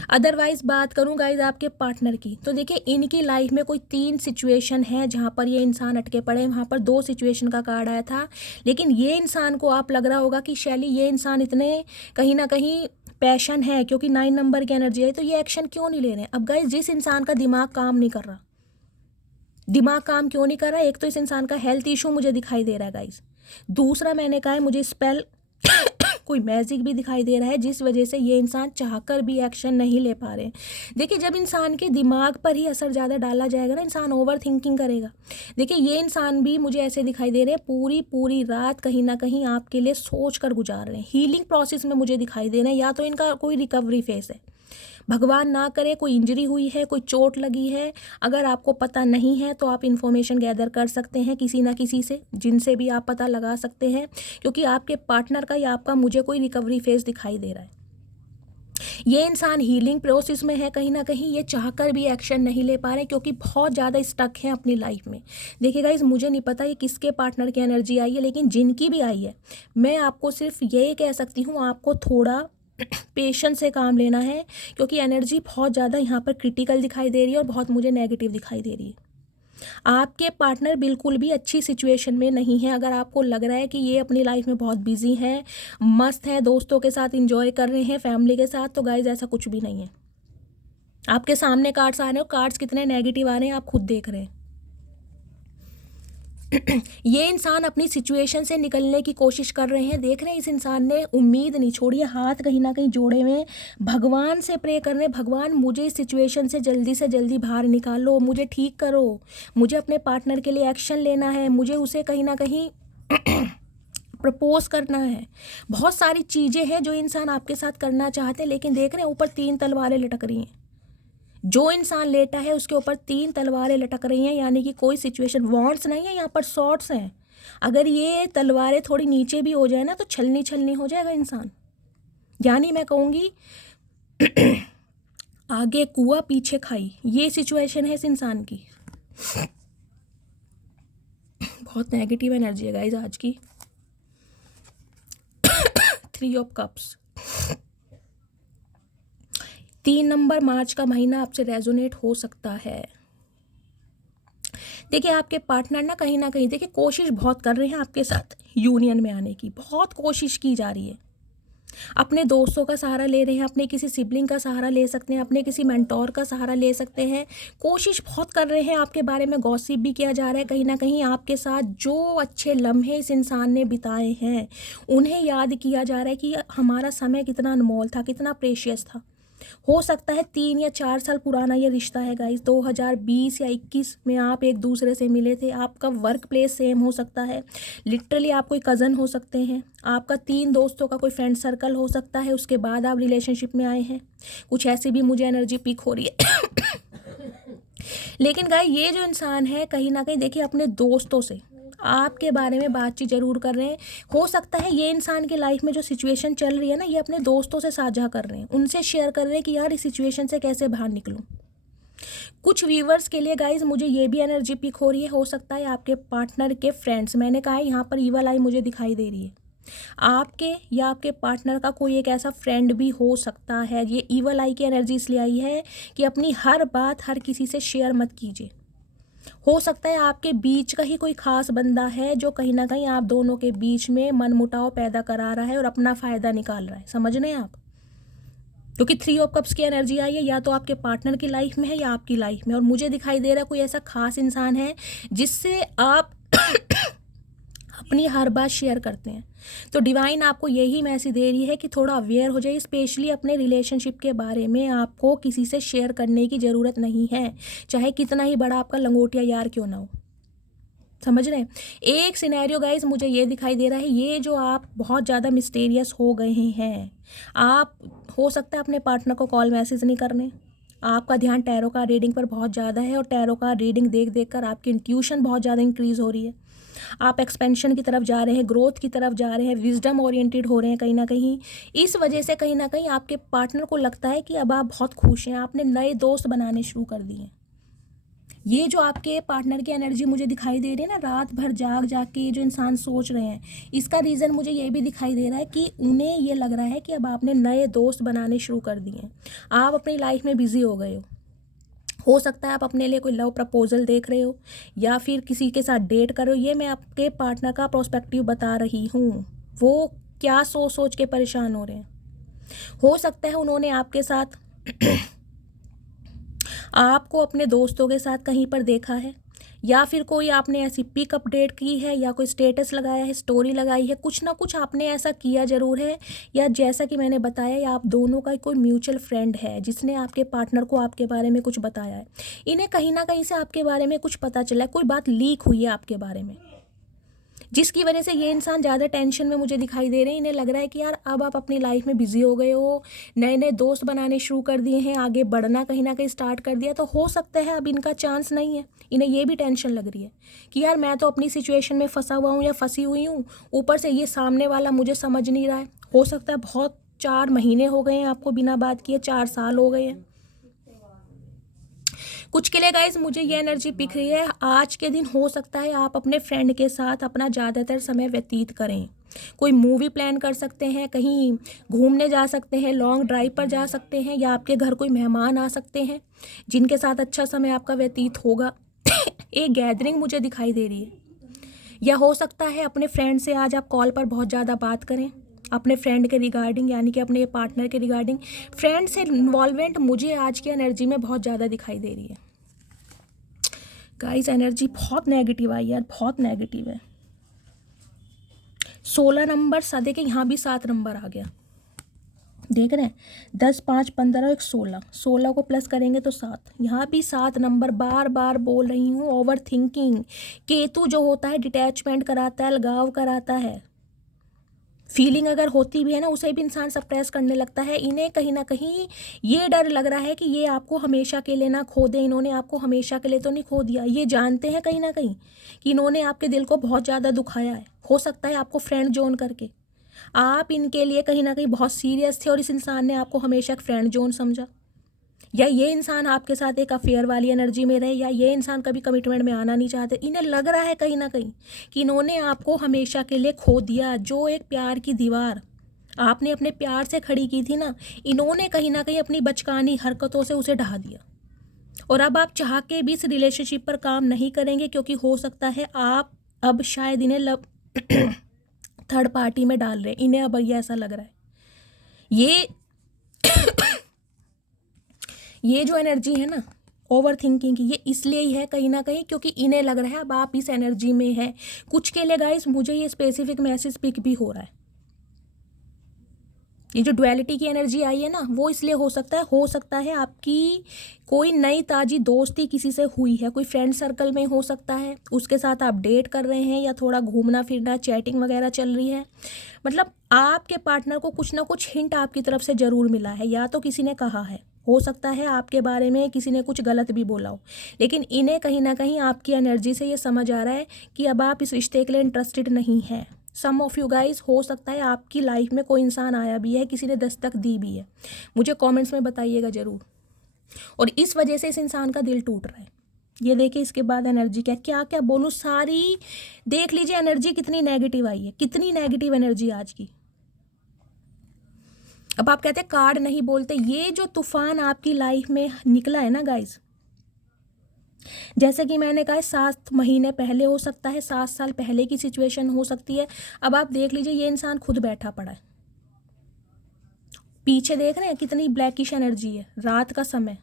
अदरवाइज बात करूं गाइज आपके पार्टनर की, तो देखिए इनकी लाइफ में कोई 3 सिचुएशन है जहां पर ये इंसान अटके पड़े हैं। वहां पर 2 सिचुएशन का कार्ड आया था, लेकिन ये इंसान को आप लग रहा होगा कि शैली ये इंसान इतने कहीं ना कहीं पैशन है, क्योंकि 9 नंबर की एनर्जी है, तो ये एक्शन क्यों नहीं ले रहे हैं। अब गाइज जिस इंसान का दिमाग काम नहीं कर रहा, दिमाग काम क्यों नहीं कर रहा है, एक तो इस इंसान का हेल्थ इशू मुझे दिखाई दे रहा है गाइज, दूसरा मैंने कहा है मुझे स्पेल कोई मैजिक भी दिखाई दे रहा है, जिस वजह से ये इंसान चाहकर भी एक्शन नहीं ले पा रहे। देखिए जब इंसान के दिमाग पर ही असर ज़्यादा डाला जाएगा ना, इंसान ओवर थिंकिंग करेगा। देखिए ये इंसान भी मुझे ऐसे दिखाई दे रहे हैं पूरी रात कहीं ना कहीं आपके लिए सोच कर गुजार रहे हैं, हीलिंग प्रोसेस में मुझे दिखाई दे रहे हैं, या तो इनका कोई रिकवरी फेस है, भगवान ना करे कोई इंजरी हुई है, कोई चोट लगी है। अगर आपको पता नहीं है तो आप इन्फॉर्मेशन गैदर कर सकते हैं किसी ना किसी से, जिनसे भी आप पता लगा सकते हैं, क्योंकि आपके पार्टनर का या आपका मुझे कोई रिकवरी फेज दिखाई दे रहा है। ये इंसान हीलिंग प्रोसेस में है, कहीं ना कहीं ये चाहकर भी एक्शन नहीं ले पा रहे, क्योंकि बहुत ज़्यादा स्टक हैं अपनी लाइफ में। देखिए गाइस, मुझे नहीं पता ये किसके पार्टनर की एनर्जी आई है, लेकिन जिनकी भी आई है, मैं आपको सिर्फ यही कह सकती हूँ, आपको थोड़ा पेशेंस से काम लेना है, क्योंकि एनर्जी बहुत ज़्यादा यहाँ पर क्रिटिकल दिखाई दे रही है और बहुत मुझे नेगेटिव दिखाई दे रही है। आपके पार्टनर बिल्कुल भी अच्छी सिचुएशन में नहीं है। अगर आपको लग रहा है कि ये अपनी लाइफ में बहुत बिजी है, मस्त है, दोस्तों के साथ इंजॉय कर रहे हैं, फैमिली के साथ, तो गाइज ऐसा कुछ भी नहीं है। आपके सामने कार्ड्स आ रहे हैं और कार्ड्स कितने नेगेटिव आ रहे हैं आप खुद देख रहे हैं। ये इंसान अपनी सिचुएशन से निकलने की कोशिश कर रहे हैं, देख रहे हैं इस इंसान ने उम्मीद नहीं छोड़ी है, हाथ कहीं ना कहीं जोड़े हुए, भगवान से प्रे कर रहे हैं, भगवान मुझे इस सिचुएशन से जल्दी बाहर निकालो, मुझे ठीक करो, मुझे अपने पार्टनर के लिए एक्शन लेना है, मुझे उसे कहीं ना कहीं प्रपोज करना है। बहुत सारी चीज़ें हैं जो इंसान आपके साथ करना चाहते हैं, लेकिन देख रहे हैं ऊपर 3 तलवारें लटक रही हैं। जो इंसान लेटा है उसके ऊपर 3 तलवारें लटक रही हैं, यानी कि कोई सिचुएशन, वॉन्ड्स नहीं है यहाँ पर, शॉर्ट्स हैं। अगर ये तलवारें थोड़ी नीचे भी हो जाए ना तो छलनी हो जाएगा इंसान। यानी मैं कहूँगी आगे कुआ पीछे खाई, ये सिचुएशन है इस इंसान की। बहुत नेगेटिव एनर्जी है गाइस आज की। 3 ऑफ कप्स, 3 नंबर, मार्च का महीना आपसे रेजोनेट हो सकता है। देखिए आपके पार्टनर ना कहीं देखिए कोशिश बहुत कर रहे हैं आपके साथ यूनियन में आने की, बहुत कोशिश की जा रही है। अपने दोस्तों का सहारा ले रहे हैं, अपने किसी सिबलिंग का सहारा ले सकते हैं, अपने किसी मेंटोर का सहारा ले सकते हैं, कोशिश बहुत कर रहे हैं। आपके बारे में गॉसिप भी किया जा रहा है, कहीं ना कहीं आपके साथ जो अच्छे लम्हे इस इंसान ने बिताए हैं उन्हें याद किया जा रहा है कि हमारा समय कितना अनमोल था, कितना प्रेशियस था। हो सकता है 3 या 4 साल पुराना ये रिश्ता है गाइस, 2020 या 21 में आप एक दूसरे से मिले थे। आपका वर्क प्लेस सेम हो सकता है, लिटरली आप कोई कज़न हो सकते हैं, आपका 3 दोस्तों का कोई फ्रेंड सर्कल हो सकता है, उसके बाद आप रिलेशनशिप में आए हैं। कुछ ऐसी भी मुझे एनर्जी पिक हो रही है। लेकिन गाइस ये जो इंसान है कहीं ना कहीं देखिए अपने दोस्तों से आपके बारे में बातचीत जरूर कर रहे हैं। हो सकता है ये इंसान के लाइफ में जो सिचुएशन चल रही है ना, ये अपने दोस्तों से साझा कर रहे हैं, उनसे शेयर कर रहे हैं कि यार इस सिचुएशन से कैसे बाहर निकलूं। कुछ व्यूवर्स के लिए गाइज मुझे ये भी एनर्जी पिक हो रही है, हो सकता है आपके पार्टनर के फ्रेंड्स, मैंने कहा है यहाँ पर ईवल आई मुझे दिखाई दे रही है, आपके या आपके पार्टनर का कोई एक ऐसा फ्रेंड भी हो सकता है। ये ईवल आई की एनर्जी इसलिए आई है कि अपनी हर बात हर किसी से शेयर मत कीजिए। हो सकता है आपके बीच का ही कोई खास बंदा है जो कहीं ना कहीं आप दोनों के बीच में मनमुटाव पैदा करा रहा है और अपना फ़ायदा निकाल रहा है, समझ रहे हैं आप। क्योंकि 3 ऑफ कप्स की एनर्जी आई है, या तो आपके पार्टनर की लाइफ में है या आपकी लाइफ में, और मुझे दिखाई दे रहा है कोई ऐसा खास इंसान है जिससे आप अपनी हर बात शेयर करते हैं। तो डिवाइन आपको यही मैसेज दे रही है कि थोड़ा अवेयर हो जाइए, स्पेशली अपने रिलेशनशिप के बारे में आपको किसी से शेयर करने की ज़रूरत नहीं है, चाहे कितना ही बड़ा आपका लंगोटिया यार क्यों ना हो, समझ रहे हैं। एक सिनेरियो गाइज मुझे ये दिखाई दे रहा है, ये जो आप बहुत ज़्यादा मिस्टीरियस हो गए हैं, आप हो सकता है अपने पार्टनर को कॉल मैसेज नहीं करने, आपका ध्यान टैरो कार्ड रीडिंग पर बहुत ज़्यादा है और टैरो कार्ड रीडिंग देख देख कर आपकी इंट्यूशन बहुत ज़्यादा इंक्रीज़ हो रही है, आप एक्सपेंशन की तरफ जा रहे हैं, ग्रोथ की तरफ जा रहे हैं, विजडम ओरिएंटेड हो रहे हैं कहीं ना कहीं। इस वजह से कहीं ना कहीं आपके पार्टनर को लगता है कि अब आप बहुत खुश हैं, आपने नए दोस्त बनाने शुरू कर दिए हैं। ये जो आपके पार्टनर की एनर्जी मुझे दिखाई दे रही है ना, रात भर जाग जाग के ये जो इंसान सोच रहे हैं, इसका रीज़न मुझे ये भी दिखाई दे रहा है कि उन्हें ये लग रहा है कि अब आपने नए दोस्त बनाने शुरू कर दिए हैं, आप अपनी लाइफ में बिजी हो गए हो सकता है आप अपने लिए कोई लव प्रपोजल देख रहे हो या फिर किसी के साथ डेट कर रहे हो। ये मैं आपके पार्टनर का प्रोस्पेक्टिव बता रही हूँ, वो क्या सोच सोच के परेशान हो रहे हैं। हो सकता है उन्होंने आपके साथ आपको अपने दोस्तों के साथ कहीं पर देखा है, या फिर कोई आपने ऐसी पिक अपडेट की है, या कोई स्टेटस लगाया है, स्टोरी लगाई है, कुछ ना कुछ आपने ऐसा किया ज़रूर है। या जैसा कि मैंने बताया, या आप दोनों का कोई म्यूचुअल फ्रेंड है जिसने आपके पार्टनर को आपके बारे में कुछ बताया है, इन्हें कहीं ना कहीं से आपके बारे में कुछ पता चला है, कोई बात लीक हुई है आपके बारे में, जिसकी वजह से ये इंसान ज़्यादा टेंशन में मुझे दिखाई दे रहे हैं। इन्हें लग रहा है कि यार अब आप अपनी लाइफ में बिजी हो गए हो, नए नए दोस्त बनाने शुरू कर दिए हैं, आगे बढ़ना कहीं ना कहीं स्टार्ट कर दिया, तो हो सकता है अब इनका चांस नहीं है। इन्हें ये भी टेंशन लग रही है कि यार मैं तो अपनी सिचुएशन में फंसा हुआ हूँ या फंसी हुई हूँ, ऊपर से ये सामने वाला मुझे समझ नहीं रहा है। हो सकता है बहुत 4 महीने हो गए हैं आपको बिना बात किए, 4 साल हो गए हैं। कुछ के लिए गाइज मुझे ये एनर्जी दिख रही है, आज के दिन हो सकता है आप अपने फ्रेंड के साथ अपना ज़्यादातर समय व्यतीत करें। कोई मूवी प्लान कर सकते हैं, कहीं घूमने जा सकते हैं, लॉन्ग ड्राइव पर जा सकते हैं, या आपके घर कोई मेहमान आ सकते हैं जिनके साथ अच्छा समय आपका व्यतीत होगा। एक गैदरिंग मुझे दिखाई दे रही है, या हो सकता है अपने फ्रेंड से आज आप कॉल पर बहुत ज़्यादा बात करें अपने फ्रेंड के रिगार्डिंग, यानी कि अपने पार्टनर के रिगार्डिंग। फ्रेंड से इन्वॉल्वमेंट मुझे आज की एनर्जी में बहुत ज़्यादा दिखाई दे रही है। गाइस एनर्जी बहुत नेगेटिव आई यार, बहुत नेगेटिव है। 16 नंबर सा देखे, यहाँ भी 7 नंबर आ गया, देख रहे हैं 10 5 15 एक 16 को प्लस करेंगे तो 7, यहाँ भी 7 नंबर। बार बार बोल रही हूँ, ओवर थिंकिंग। केतु जो होता है डिटैचमेंट कराता है, अलगाव कराता है, फीलिंग अगर होती भी है ना उसे भी इंसान सप्रेस करने लगता है। इन्हें कहीं ना कहीं ये डर लग रहा है कि ये आपको हमेशा के लिए ना खो दें। इन्होंने आपको हमेशा के लिए तो नहीं खो दिया, ये जानते हैं कहीं ना कहीं कि इन्होंने आपके दिल को बहुत ज़्यादा दुखाया है। हो सकता है आपको फ्रेंड जोन करके आप इनके लिए कहीं ना कहीं बहुत सीरियस थे और इस इंसान ने आपको हमेशा फ्रेंड जोन समझा, या ये इंसान आपके साथ एक अफेयर वाली एनर्जी में रहे, या ये इंसान कभी कमिटमेंट में आना नहीं चाहते। इन्हें लग रहा है कहीं ना कहीं कि इन्होंने आपको हमेशा के लिए खो दिया। जो एक प्यार की दीवार आपने अपने प्यार से खड़ी की थी ना, इन्होंने कहीं ना कहीं अपनी बचकानी हरकतों से उसे ढहा दिया। और अब आप चाह के भी इस रिलेशनशिप पर काम नहीं करेंगे, क्योंकि हो सकता है आप अब शायद इन्हें थर्ड पार्टी में डाल रहे हैं। इन्हें अब ये ऐसा लग रहा है, ये जो एनर्जी है ना ओवर थिंकिंग की, ये इसलिए ही है कहीं ना कहीं क्योंकि इन्हें लग रहा है अब आप इस एनर्जी में है। कुछ के लिए गाइस मुझे ये स्पेसिफिक मैसेज पिक भी हो रहा है, ये जो डुअलिटी की एनर्जी आई है ना, वो इसलिए हो सकता है आपकी कोई नई ताज़ी दोस्ती किसी से हुई है, कोई फ्रेंड सर्कल में हो सकता है, उसके साथ आप डेट कर रहे हैं या थोड़ा घूमना फिरना चैटिंग वगैरह चल रही है। मतलब आपके पार्टनर को कुछ ना कुछ हिंट आपकी तरफ से ज़रूर मिला है, या तो किसी ने कहा है, हो सकता है आपके बारे में किसी ने कुछ गलत भी बोला हो, लेकिन इन्हें कहीं ना कहीं आपकी एनर्जी से ये समझ आ रहा है कि अब आप इस रिश्ते के लिए इंटरेस्टेड नहीं हैं। सम ऑफ यू गाइज, हो सकता है आपकी लाइफ में कोई इंसान आया भी है, किसी ने दस्तक दी भी है, मुझे कमेंट्स में बताइएगा ज़रूर। और इस वजह से इस इंसान का दिल टूट रहा है। ये देखिए इसके बाद एनर्जी क्या क्या बोलूँ, सारी देख लीजिए एनर्जी कितनी नेगेटिव आई है, कितनी नेगेटिव एनर्जी आज की। अब आप कहते हैं कार्ड नहीं बोलते, ये जो तूफान आपकी लाइफ में निकला है ना गाइज, जैसे कि मैंने कहा 7 महीने पहले हो सकता है, 7 साल पहले की सिचुएशन हो सकती है। अब आप देख लीजिए ये इंसान खुद बैठा पड़ा है, पीछे देख रहे हैं कितनी ब्लैकिश एनर्जी है, रात का समय।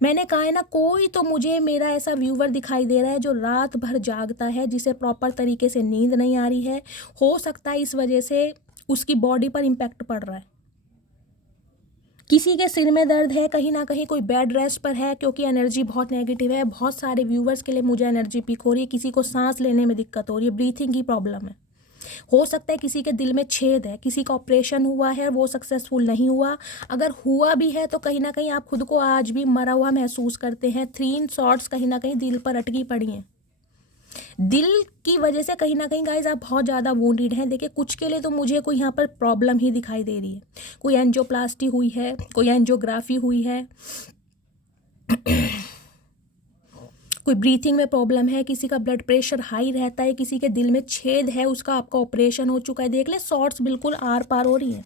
मैंने कहा है ना, कोई तो मुझे मेरा ऐसा व्यूवर दिखाई दे रहा है जो रात भर जागता है, जिसे प्रॉपर तरीके से नींद नहीं आ रही है। हो सकता है इस वजह से उसकी बॉडी पर इम्पैक्ट पड़ रहा है, किसी के सिर में दर्द है, कहीं ना कहीं कोई बेड रेस्ट पर है, क्योंकि एनर्जी बहुत नेगेटिव है। बहुत सारे व्यूवर्स के लिए मुझे एनर्जी पिक हो रही है, किसी को सांस लेने में दिक्कत हो रही है, ब्रीथिंग की प्रॉब्लम है। हो सकता है किसी के दिल में छेद है, किसी का ऑपरेशन हुआ है वो सक्सेसफुल नहीं हुआ, अगर हुआ भी है तो कहीं ना कहीं आप खुद को आज भी मरा हुआ महसूस करते हैं। 3 शॉट्स कहीं ना कहीं दिल पर अटकी पड़ी हैं, दिल की वजह से कहीं ना कहीं गाइज आप बहुत ज़्यादा वोंडेड हैं। देखिए कुछ के लिए तो मुझे कोई यहाँ पर प्रॉब्लम ही दिखाई दे रही है, कोई एंजियोप्लास्टी हुई है, कोई एंजियोग्राफी हुई है, कोई ब्रीथिंग में प्रॉब्लम है, किसी का ब्लड प्रेशर हाई रहता है, किसी के दिल में छेद है, उसका आपका ऑपरेशन हो चुका है। देख ले शॉर्ट्स बिल्कुल आर पार हो रही हैं,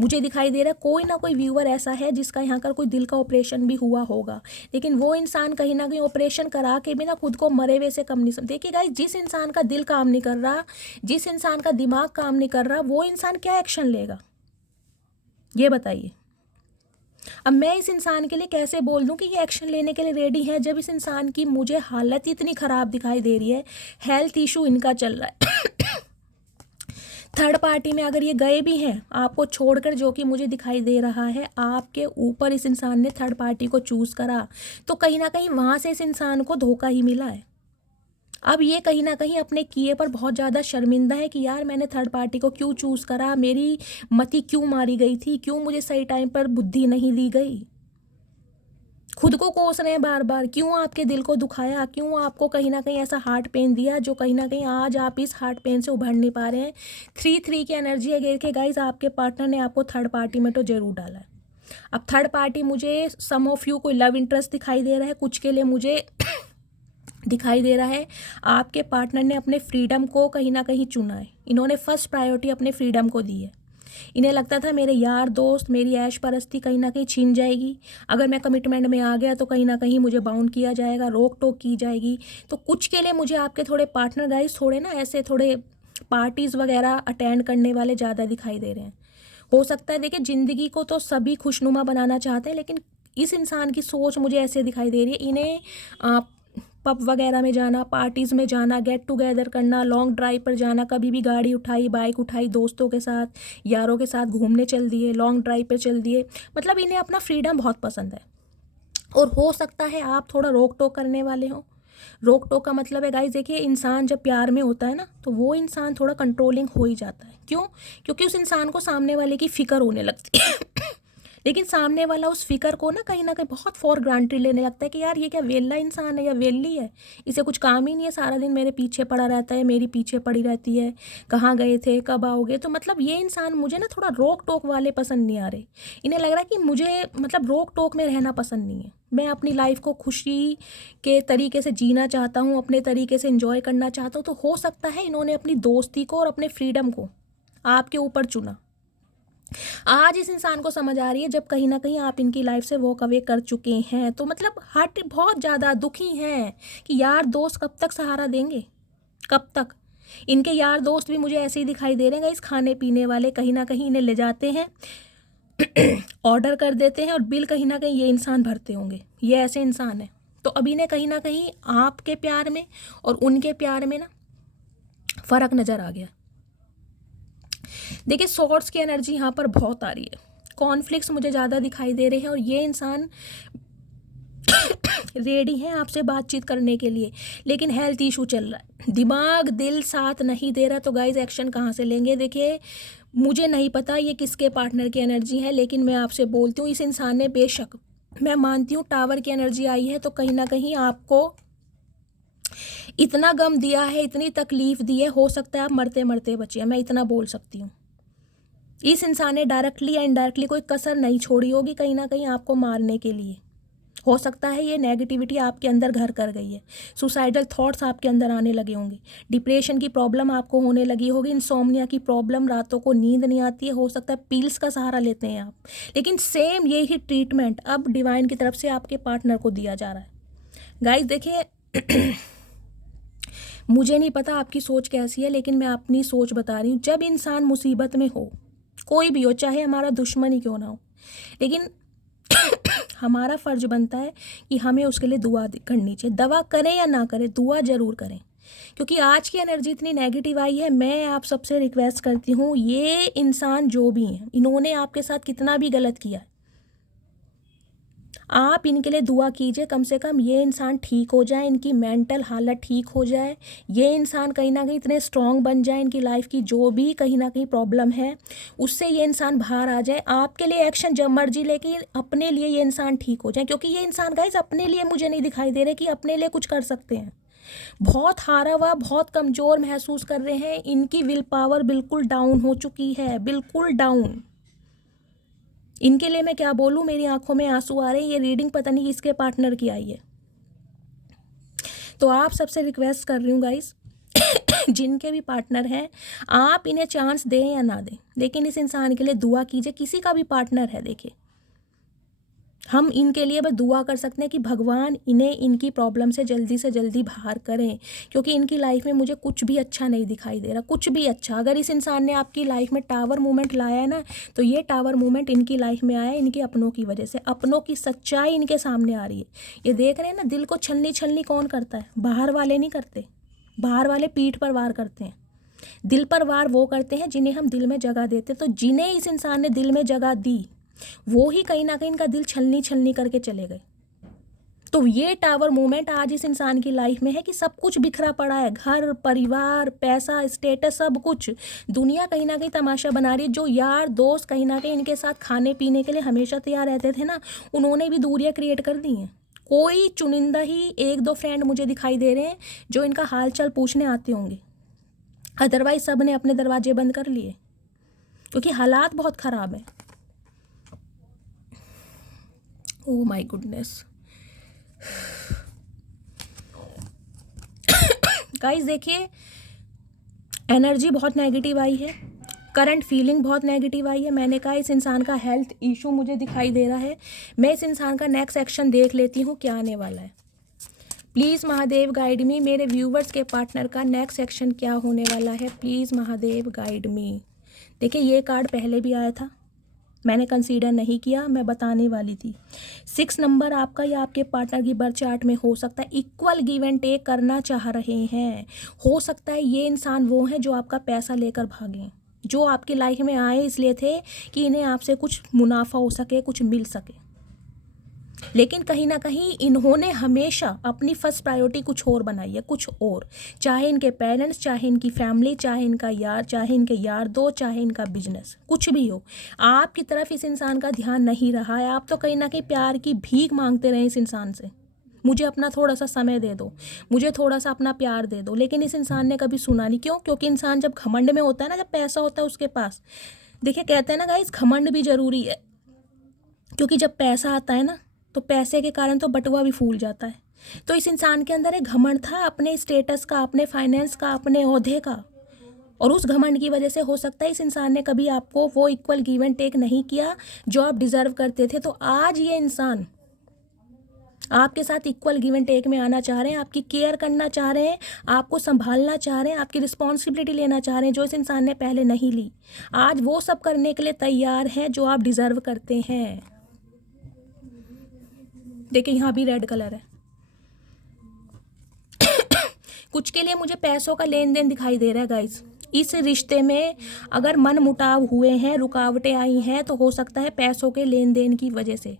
मुझे दिखाई दे रहा है कोई ना कोई व्यूअर ऐसा है जिसका यहाँ का कोई दिल का ऑपरेशन भी हुआ होगा, लेकिन वो इंसान कहीं ना कहीं ऑपरेशन करा के भी ना खुद को मरे हुए से कम नहीं समझ। देखिए गाइस, जिस इंसान का दिल काम नहीं कर रहा, जिस इंसान का दिमाग काम नहीं कर रहा, वो इंसान क्या एक्शन लेगा ये बताइए। अब मैं इस इंसान के लिए कैसे बोल दूं कि ये एक्शन लेने के लिए रेडी है, जब इस इंसान की मुझे हालत इतनी ख़राब दिखाई दे रही है, हेल्थ इशू इनका चल रहा है। थर्ड पार्टी में अगर ये गए भी हैं आपको छोड़कर, जो कि मुझे दिखाई दे रहा है आपके ऊपर इस इंसान ने थर्ड पार्टी को चूज़ करा, तो कहीं ना कहीं वहाँ से इस इंसान को धोखा ही मिला है। अब ये कहीं ना कहीं अपने किए पर बहुत ज़्यादा शर्मिंदा है कि यार मैंने थर्ड पार्टी को क्यों चूज़ करा, मेरी मति क्यों मारी गई थी, क्यों मुझे सही टाइम पर बुद्धि नहीं दी गई। खुद को कोस रहे हैं बार बार, क्यों आपके दिल को दुखाया, क्यों आपको कहीं ना कहीं ऐसा हार्ट पेन दिया जो कहीं ना कहीं आज आप इस हार्ट पेन से उभर नहीं पा रहे हैं। 3 की एनर्जी है के गाइज, आपके पार्टनर ने आपको थर्ड पार्टी में तो जरूर डाला है। अब थर्ड पार्टी मुझे सम ऑफ यू कोई लव इंटरेस्ट दिखाई दे रहा है, कुछ के लिए मुझे दिखाई दे रहा है आपके पार्टनर ने अपने फ्रीडम को कहीं ना कहीं चुना है। इन्होंने फर्स्ट प्रायोरिटी अपने फ्रीडम को दी है। इन्हें लगता था मेरे यार दोस्त, मेरी ऐश परस्ती कहीं ना कहीं छीन जाएगी, अगर मैं कमिटमेंट में आ गया तो कहीं ना कहीं मुझे बाउंड किया जाएगा, रोक टोक की जाएगी। तो कुछ के लिए मुझे आपके थोड़े पार्टनर गाइस थोड़े ना ऐसे थोड़े पार्टीज़ वगैरह अटेंड करने वाले ज़्यादा दिखाई दे रहे हैं। हो सकता है देखिए, ज़िंदगी को तो सभी खुशनुमा बनाना चाहते हैं, लेकिन इस इंसान की सोच मुझे ऐसे दिखाई दे रही है, इन्हें पब वगैरह में जाना, पार्टीज़ में जाना, गेट टुगेदर करना, लॉन्ग ड्राइव पर जाना, कभी भी गाड़ी उठाई, बाइक उठाई, दोस्तों के साथ, यारों के साथ घूमने चल दिए, लॉन्ग ड्राइव पर चल दिए। मतलब इन्हें अपना फ्रीडम बहुत पसंद है। और हो सकता है आप थोड़ा रोक टोक करने वाले हो। रोक टोक का मतलब है गाइस, देखिए इंसान जब प्यार में होता है ना, तो वो इंसान थोड़ा कंट्रोलिंग हो ही जाता है। क्यों? क्योंकि उस इंसान को सामने वाले की फ़िक्र होने लगती है। लेकिन सामने वाला उस फिक्र को ना कहीं बहुत फॉर ग्रांटेड लेने लगता है कि यार ये क्या वेला इंसान है या वेली है, इसे कुछ काम ही नहीं है, सारा दिन मेरे पीछे पड़ा रहता है, मेरी पीछे पड़ी रहती है, कहाँ गए थे, कब आओगे। तो मतलब ये इंसान मुझे ना थोड़ा रोक टोक वाले पसंद नहीं आ रहे। इन्हें लग रहा है कि मुझे मतलब रोक टोक में रहना पसंद नहीं है, मैं अपनी लाइफ को खुशी के तरीके से जीना चाहता हूँ, अपने तरीके से एंजॉय करना चाहता हूँ। तो हो सकता है इन्होंने अपनी दोस्ती को और अपने फ्रीडम को आपके ऊपर चुना। आज इस इंसान को समझ आ रही है, जब कहीं ना कहीं आप इनकी लाइफ से वॉक अवे कर चुके हैं, तो मतलब हट बहुत ज़्यादा दुखी हैं कि यार दोस्त कब तक सहारा देंगे, कब तक। इनके यार दोस्त भी मुझे ऐसे ही दिखाई दे रहे हैं इस खाने पीने वाले, कहीं ना कहीं इन्हें ले जाते हैं, ऑर्डर कर देते हैं और बिल कहीं ना कहीं ये इंसान भरते होंगे, ये ऐसे इंसान है। तो अब इन्हें कहीं ना कहीं आपके प्यार में और उनके प्यार में ना फ़र्क नज़र आ गया। देखिए सॉर्ड्स की एनर्जी यहाँ पर बहुत आ रही है, कॉन्फ्लिक्ट्स मुझे ज़्यादा दिखाई दे रहे हैं और ये इंसान रेडी हैं आपसे बातचीत करने के लिए, लेकिन हेल्थ इशू चल रहा है, दिमाग दिल साथ नहीं दे रहा। तो गाइज एक्शन कहाँ से लेंगे? देखिए मुझे नहीं पता ये किसके पार्टनर की एनर्जी है, लेकिन मैं आपसे बोलती हूँ इस इंसान ने बेशक, मैं मानती हूँ टावर की एनर्जी आई है तो कहीं ना कहीं आपको इतना गम दिया है, इतनी तकलीफ दी है, हो सकता है आप मरते मरते बचिए, मैं इतना बोल सकती हूँ। इस इंसान ने डायरेक्टली या इनडायरेक्टली कोई कसर नहीं छोड़ी होगी कहीं ना कहीं आपको मारने के लिए। हो सकता है ये नेगेटिविटी आपके अंदर घर कर गई है, सुसाइडल थॉट्स आपके अंदर आने लगे होंगे, डिप्रेशन की प्रॉब्लम आपको होने लगी होगी, इंसोम्निया की प्रॉब्लम, रातों को नींद नहीं आती है, हो सकता है पिल्स का सहारा लेते हैं आप, लेकिन सेम यही ट्रीटमेंट अब डिवाइन की तरफ से आपके पार्टनर को दिया जा रहा है। गाइस देखिए मुझे नहीं पता आपकी सोच कैसी है, लेकिन मैं अपनी सोच बता रही हूँ। जब इंसान मुसीबत में हो, कोई भी हो, चाहे हमारा दुश्मन ही क्यों ना हो, लेकिन हमारा फ़र्ज बनता है कि हमें उसके लिए दुआ करनी चाहिए। दवा करें या ना करें, दुआ ज़रूर करें, क्योंकि आज की एनर्जी इतनी नेगेटिव आई है। मैं आप सबसे रिक्वेस्ट करती हूँ, ये इंसान जो भी हैं, इन्होंने आपके साथ कितना भी गलत किया है, आप इनके लिए दुआ कीजिए, कम से कम ये इंसान ठीक हो जाए, इनकी मेंटल हालत ठीक हो जाए, ये इंसान कहीं ना कहीं इतने स्ट्रॉन्ग बन जाए, इनकी लाइफ की जो भी कहीं ना कहीं प्रॉब्लम है उससे ये इंसान बाहर आ जाए। आपके लिए एक्शन जब मर्जी, लेकिन अपने लिए ये इंसान ठीक हो जाए, क्योंकि ये इंसान गाइस अपने लिए मुझे नहीं दिखाई दे रहे कि अपने लिए कुछ कर सकते हैं। बहुत हारा हुआ, बहुत कमज़ोर महसूस कर रहे हैं, इनकी विल पावर बिल्कुल डाउन हो चुकी है, बिल्कुल डाउन। इनके लिए मैं क्या बोलूँ, मेरी आंखों में आंसू आ रहे हैं। ये रीडिंग पता नहीं किसके पार्टनर की आई है। तो आप सबसे रिक्वेस्ट कर रही हूँ गाइस जिनके भी पार्टनर हैं, आप इन्हें चांस दें या ना दें, लेकिन इस इंसान के लिए दुआ कीजिए। किसी का भी पार्टनर है, देखिए हम इनके लिए बस दुआ कर सकते हैं कि भगवान इन्हें इनकी प्रॉब्लम से जल्दी बाहर करें, क्योंकि इनकी लाइफ में मुझे कुछ भी अच्छा नहीं दिखाई दे रहा, कुछ भी अच्छा। अगर इस इंसान ने आपकी लाइफ में टावर मूवमेंट लाया है ना, तो ये टावर मूवमेंट इनकी लाइफ में आया है इनके अपनों की वजह से। अपनों की सच्चाई इनके सामने आ रही है, ये देख रहे हैं ना। दिल को छलनी छलनी कौन करता है? बाहर वाले नहीं करते, बाहर वाले पीठ पर वार करते हैं, दिल पर वार वो करते हैं जिन्हें हम दिल में जगह देते। तो जिन्हें इस इंसान ने दिल में जगह दी, वो ही कहीं ना कहीं इनका दिल छलनी छलनी करके चले गए। तो ये टावर मूवमेंट आज इस इंसान की लाइफ में है कि सब कुछ बिखरा पड़ा है, घर परिवार पैसा स्टेटस सब कुछ। दुनिया कहीं ना कहीं तमाशा बना रही है। जो यार दोस्त कहीं ना कहीं इनके साथ खाने पीने के लिए हमेशा तैयार रहते थे ना, उन्होंने भी दूरियां क्रिएट कर दी हैं। कोई चुनिंदा ही एक दो फ्रेंड मुझे दिखाई दे रहे हैं जो इनका हाल चाल पूछने आते होंगे, अदरवाइज सब ने अपने दरवाजे बंद कर लिए, क्योंकि हालात बहुत ख़राब हैं। ओह माय गुडनेस गाइस, देखिए एनर्जी बहुत नेगेटिव आई है, करंट फीलिंग बहुत नेगेटिव आई है। मैंने कहा इस इंसान का हेल्थ इशू मुझे दिखाई दे रहा है। मैं इस इंसान का नेक्स्ट एक्शन देख लेती हूँ क्या आने वाला है। प्लीज़ महादेव गाइड मी, मेरे व्यूवर्स के पार्टनर का नेक्स्ट एक्शन क्या होने वाला है। प्लीज़ महादेव गाइड मी। देखिए ये कार्ड पहले भी आया था, मैंने कंसीडर नहीं किया, मैं बताने वाली थी। 6 नंबर आपका या आपके पार्टनर की बर्थ चार्ट में हो सकता है इक्वल गिव एंड टेक करना चाह रहे हैं। हो सकता है ये इंसान वो हैं जो आपका पैसा लेकर भागें, जो आपकी लाइफ में आए इसलिए थे कि इन्हें आपसे कुछ मुनाफा हो सके, कुछ मिल सके, लेकिन कहीं ना कहीं इन्होंने हमेशा अपनी फर्स्ट प्रायोरिटी कुछ और बनाई है, कुछ और। चाहे इनके पेरेंट्स, चाहे इनकी फैमिली, चाहे इनका यार, चाहे इनके यार दो, चाहे इनका बिजनेस, कुछ भी हो, आपकी तरफ इस इंसान का ध्यान नहीं रहा है। आप तो कहीं ना कहीं प्यार की भीख मांगते रहे इस इंसान से, मुझे अपना थोड़ा सा समय दे दो, मुझे थोड़ा सा अपना प्यार दे दो, लेकिन इस इंसान ने कभी सुना नहीं। क्यों? क्योंकि इंसान जब घमंड में होता है ना, जब पैसा होता है उसके पास, देखिए कहते हैं ना गाइस, घमंड भी ज़रूरी है, क्योंकि जब पैसा आता है ना तो पैसे के कारण तो बटुआ भी फूल जाता है। तो इस इंसान के अंदर एक घमंड था अपने स्टेटस का, अपने फाइनेंस का, अपने ओहदे का, और उस घमंड की वजह से हो सकता है इस इंसान ने कभी आपको वो इक्वल गिव एंड टेक नहीं किया जो आप डिज़र्व करते थे। तो आज ये इंसान आपके साथ इक्वल गिव एंड टेक में आना चाह रहे हैं, आपकी केयर करना चाह रहे हैं, आपको संभालना चाह रहे हैं, आपकी रिस्पॉन्सिबिलिटी लेना चाह रहे हैं जो इस इंसान ने पहले नहीं ली। आज वो सब करने के लिए तैयार हैं जो आप डिज़र्व करते हैं। देखिए यहाँ भी रेड कलर है। कुछ के लिए मुझे पैसों का लेन देन दिखाई दे रहा है गाइस, इस रिश्ते में अगर मन मुटाव हुए हैं, रुकावटें आई हैं, तो हो सकता है पैसों के लेन देन की वजह से।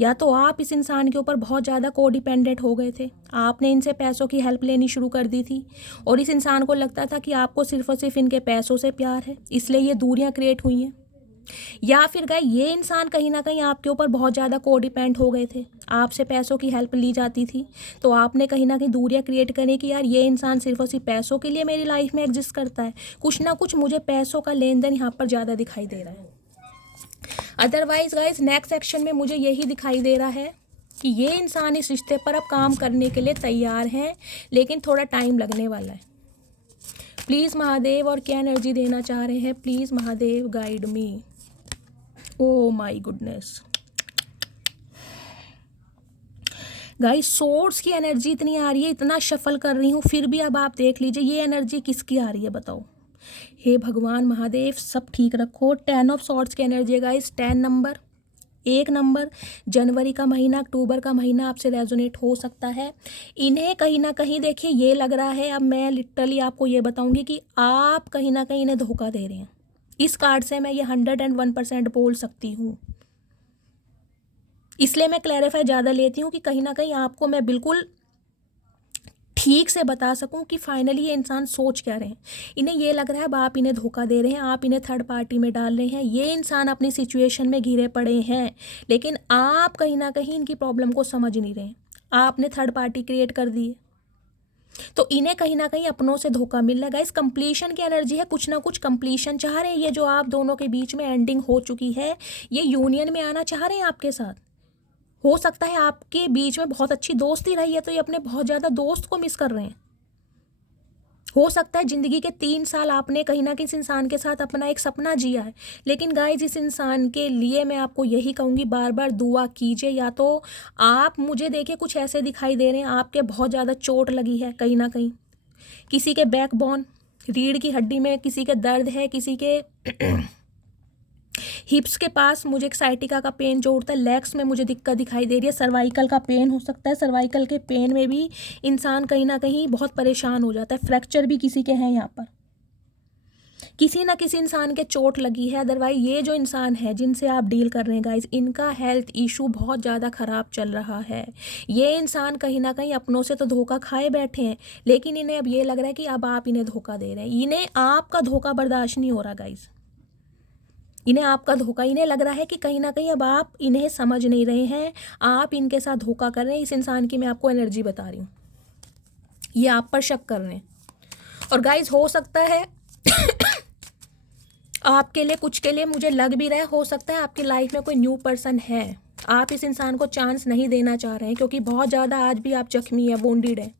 या तो आप इस इंसान के ऊपर बहुत ज़्यादा कोडिपेंडेंट हो गए थे, आपने इनसे पैसों की हेल्प लेनी शुरू कर दी थी और इस इंसान को लगता था कि आपको सिर्फ और सिर्फ इनके पैसों से प्यार है, इसलिए ये दूरियां क्रिएट हुई हैं। या फिर गए ये इंसान कहीं ना कहीं आपके ऊपर बहुत ज़्यादा कोडिपेंडेंट हो गए थे, आपसे पैसों की हेल्प ली जाती थी, तो आपने कहीं ना कहीं दूरियां क्रिएट करी कि यार ये इंसान सिर्फ और सिर्फ पैसों के लिए मेरी लाइफ में एग्जिस्ट करता है, कुछ ना कुछ मुझे पैसों का लेन देन यहाँ पर ज़्यादा दिखाई दे रहा है। अदरवाइज गाइज नेक्स्ट सेक्शन में मुझे यही दिखाई दे रहा है कि ये इंसान इस रिश्ते पर अब काम करने के लिए तैयार हैं, लेकिन थोड़ा टाइम लगने वाला है। प्लीज़ महादेव और क्या एनर्जी देना चाह रहे हैं, please Mahadev guide me. Oh my goodness guys, source की एनर्जी इतनी आ रही है, इतना शफल कर रही हूँ, फिर भी अब आप देख लीजिए ये एनर्जी किसकी आ रही है बताओ। हे भगवान महादेव सब ठीक रखो। 10 ऑफ सॉर्ड्स की एनर्जी है गाइस, 10 नंबर, 1 नंबर, जनवरी का महीना, अक्टूबर का महीना आपसे रेजोनेट हो सकता है। इन्हें कहीं ना कहीं देखिए ये लग रहा है, अब मैं लिटरली आपको ये बताऊंगी कि आप कहीं ना कहीं इन्हें धोखा दे रहे हैं। इस कार्ड से मैं ये 101% बोल सकती हूँ, इसलिए मैं क्लैरिफाई ज़्यादा लेती हूँ कि कहीं ना कहीं आपको मैं बिल्कुल ठीक से बता सकूं कि फाइनली ये इंसान सोच क्या रहे हैं। इन्हें ये लग रहा है अब आप इन्हें धोखा दे रहे हैं, आप इन्हें थर्ड पार्टी में डाल रहे हैं, ये इंसान अपनी सिचुएशन में घिरे पड़े हैं, लेकिन आप कहीं ना कहीं इनकी प्रॉब्लम को समझ नहीं रहे हैं, आपने थर्ड पार्टी क्रिएट कर दी है, तो इन्हें कहीं ना कहीं अपनों से धोखा मिल रहा है। गाइस कंप्लीशन की एनर्जी है, कुछ ना कुछ कंप्लीशन चाह रहे हैं, ये जो आप दोनों के बीच में एंडिंग हो चुकी है, ये यूनियन में आना चाह रहे हैं आपके साथ। हो सकता है आपके बीच में बहुत अच्छी दोस्ती रही है, तो ये अपने बहुत ज़्यादा दोस्त को मिस कर रहे हैं। हो सकता है ज़िंदगी के 3 साल आपने कहीं ना कहीं इस इंसान के साथ अपना एक सपना जिया है, लेकिन गाइस इस इंसान के लिए मैं आपको यही कहूँगी, बार बार दुआ कीजिए। या तो आप मुझे देखिए कुछ ऐसे दिखाई दे रहे हैं, आपके बहुत ज़्यादा चोट लगी है कहीं ना कहीं, किसी के बैकबोन रीढ़ की हड्डी में किसी के दर्द है, किसी के हिप्स के पास मुझे एक साइटिका का पेन जो उठता है, लेग्स में मुझे दिक्कत दिखाई दे रही है, सर्वाइकल का पेन हो सकता है, सर्वाइकल के पेन में भी इंसान कहीं ना कहीं बहुत परेशान हो जाता है, फ्रैक्चर भी किसी के हैं, यहाँ पर किसी ना किसी इंसान के चोट लगी है। अदरवाइज ये जो इंसान है जिनसे आप डील कर रहे हैं गाइज, इनका हेल्थ इशू बहुत ज़्यादा ख़राब चल रहा है। ये इंसान कहीं ना कहीं अपनों से तो धोखा खाए बैठे हैं, लेकिन इन्हें अब ये लग रहा है कि अब आप इन्हें धोखा दे रहे हैं, इन्हें आपका धोखा बर्दाश्त नहीं हो रहा गाइज, इन्हें आपका धोखा, इन्हें लग रहा है कि कहीं ना कहीं अब आप इन्हें समझ नहीं रहे हैं, आप इनके साथ धोखा कर रहे हैं। इस इंसान की मैं आपको एनर्जी बता रही हूँ, ये आप पर शक कर रहे हैं। और गाइज हो सकता है आपके लिए, कुछ के लिए मुझे लग भी रहा है, हो सकता है आपकी लाइफ में कोई न्यू पर्सन है, आप इस इंसान को चांस नहीं देना चाह रहे हैं, क्योंकि बहुत ज़्यादा आज भी आप जख्मी है, वोंडेड है।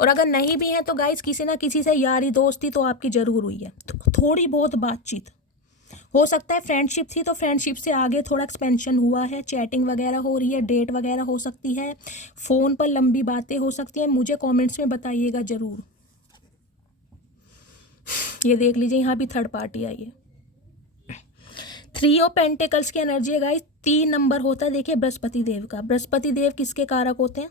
और अगर नहीं भी हैं तो गाइज किसी ना किसी से यारी दोस्ती तो आपकी ज़रूर हुई है, थोड़ी बहुत बातचीत हो सकता है, फ्रेंडशिप थी तो फ्रेंडशिप से आगे थोड़ा एक्सपेंशन हुआ है, चैटिंग वगैरह हो रही है, डेट वगैरह हो सकती है, फ़ोन पर लंबी बातें हो सकती हैं, मुझे कमेंट्स में बताइएगा ज़रूर। ये देख लीजिए यहाँ भी थर्ड पार्टी आई है, 3 ऑफ पेंटिकल्स की एनर्जी है गाइस, 3 नंबर होता है। देखिए बृहस्पति देव का, बृहस्पति देव किसके कारक होते हैं,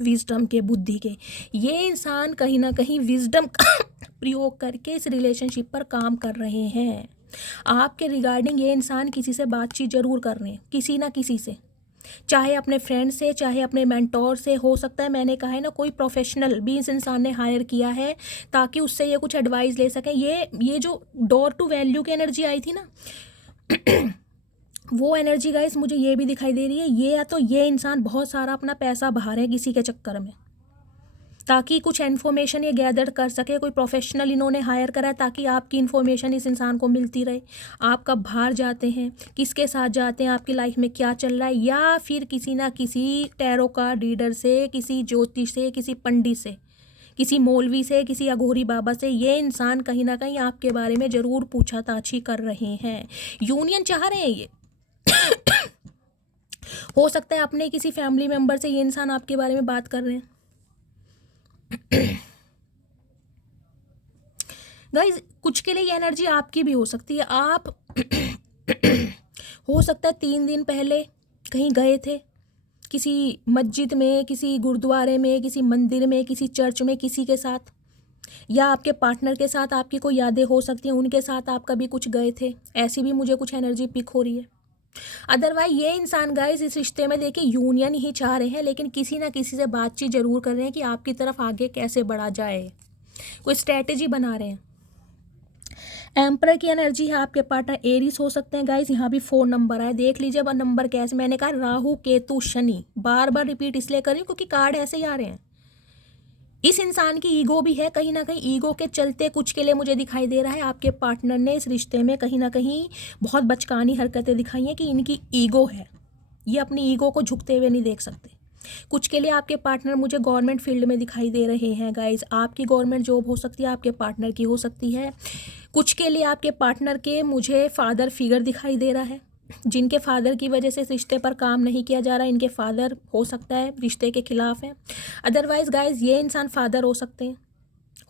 विजडम के, बुद्धि के। ये इंसान कहीं ना कहीं विजडम का प्रयोग करके इस रिलेशनशिप पर काम कर रहे हैं। आपके रिगार्डिंग ये इंसान किसी से बातचीत जरूर कर रहे हैं, किसी ना किसी से, चाहे अपने फ्रेंड से, चाहे अपने मेंटोर से, हो सकता है मैंने कहा है ना कोई प्रोफेशनल भी इस इंसान ने हायर किया है ताकि उससे ये कुछ एडवाइस ले सकें। ये जो डोर टू वैल्यू की एनर्जी आई थी ना वो एनर्जी गाइस मुझे ये भी दिखाई दे रही है, ये या तो ये इंसान बहुत सारा अपना पैसा बहा रहे हैं किसी के चक्कर में, ताकि कुछ इन्फॉर्मेशन ये गैदर कर सके, कोई प्रोफेशनल इन्होंने हायर करा है ताकि आपकी इन्फॉर्मेशन इस इंसान को मिलती रहे, आप कब बाहर जाते हैं, किसके साथ जाते हैं, आपकी लाइफ में क्या चल रहा है, या फिर किसी ना किसी टैरो कार्ड रीडर से, किसी ज्योतिष से, किसी पंडित से, किसी मौलवी से, किसी अघोरी बाबा से, ये इंसान कहीं ना कहीं आपके बारे में ज़रूर पूछताछी कर रहे हैं, यूनियन चाह रहे हैं ये हो सकता है अपने किसी फैमिली मेम्बर से ये इंसान आपके बारे में बात कर रहे हैं। गाइज कुछ के लिए ये एनर्जी आपकी भी हो सकती है, आप हो सकता है 3 दिन पहले कहीं गए थे, किसी मस्जिद में, किसी गुरुद्वारे में, किसी मंदिर में, किसी चर्च में, किसी के साथ या आपके पार्टनर के साथ आपकी कोई यादें हो सकती हैं, उनके साथ आप कभी कुछ गए थे, ऐसी भी मुझे कुछ एनर्जी पिक हो रही है। अदरवाइज ये इंसान गाइस इस रिश्ते में देखिए यूनियन ही चाह रहे हैं, लेकिन किसी ना किसी से बातचीत जरूर कर रहे हैं कि आपकी तरफ आगे कैसे बढ़ा जाए, कोई स्ट्रैटेजी बना रहे हैं। एम्पर की एनर्जी है, आपके पार्टनर एरीज हो सकते हैं गाइस। यहाँ भी 4 नंबर आए, देख लीजिए अब नंबर कैसे, मैंने कहा राहु केतु शनि, बार बार रिपीट इसलिए कर रही हूँ क्योंकि कार्ड ऐसे ही आ रहे हैं। इस इंसान की ईगो भी है, कहीं ना कहीं ईगो के चलते कुछ के लिए मुझे दिखाई दे रहा है आपके पार्टनर ने इस रिश्ते में कहीं ना कहीं बहुत बचकानी हरकतें दिखाई हैं कि इनकी ईगो है, ये अपनी ईगो को झुकते हुए नहीं देख सकते। कुछ के लिए आपके पार्टनर मुझे गवर्नमेंट फील्ड में दिखाई दे रहे हैं गाइज, आपकी गवर्नमेंट जॉब हो सकती है, आपके पार्टनर की हो सकती है। कुछ के लिए आपके पार्टनर के मुझे फादर फिगर दिखाई दे रहा है, जिनके फादर की वजह से इस रिश्ते पर काम नहीं किया जा रहा, इनके फादर हो सकता है रिश्ते के खिलाफ हैं। अदरवाइज गाइज ये इंसान फादर हो सकते हैं,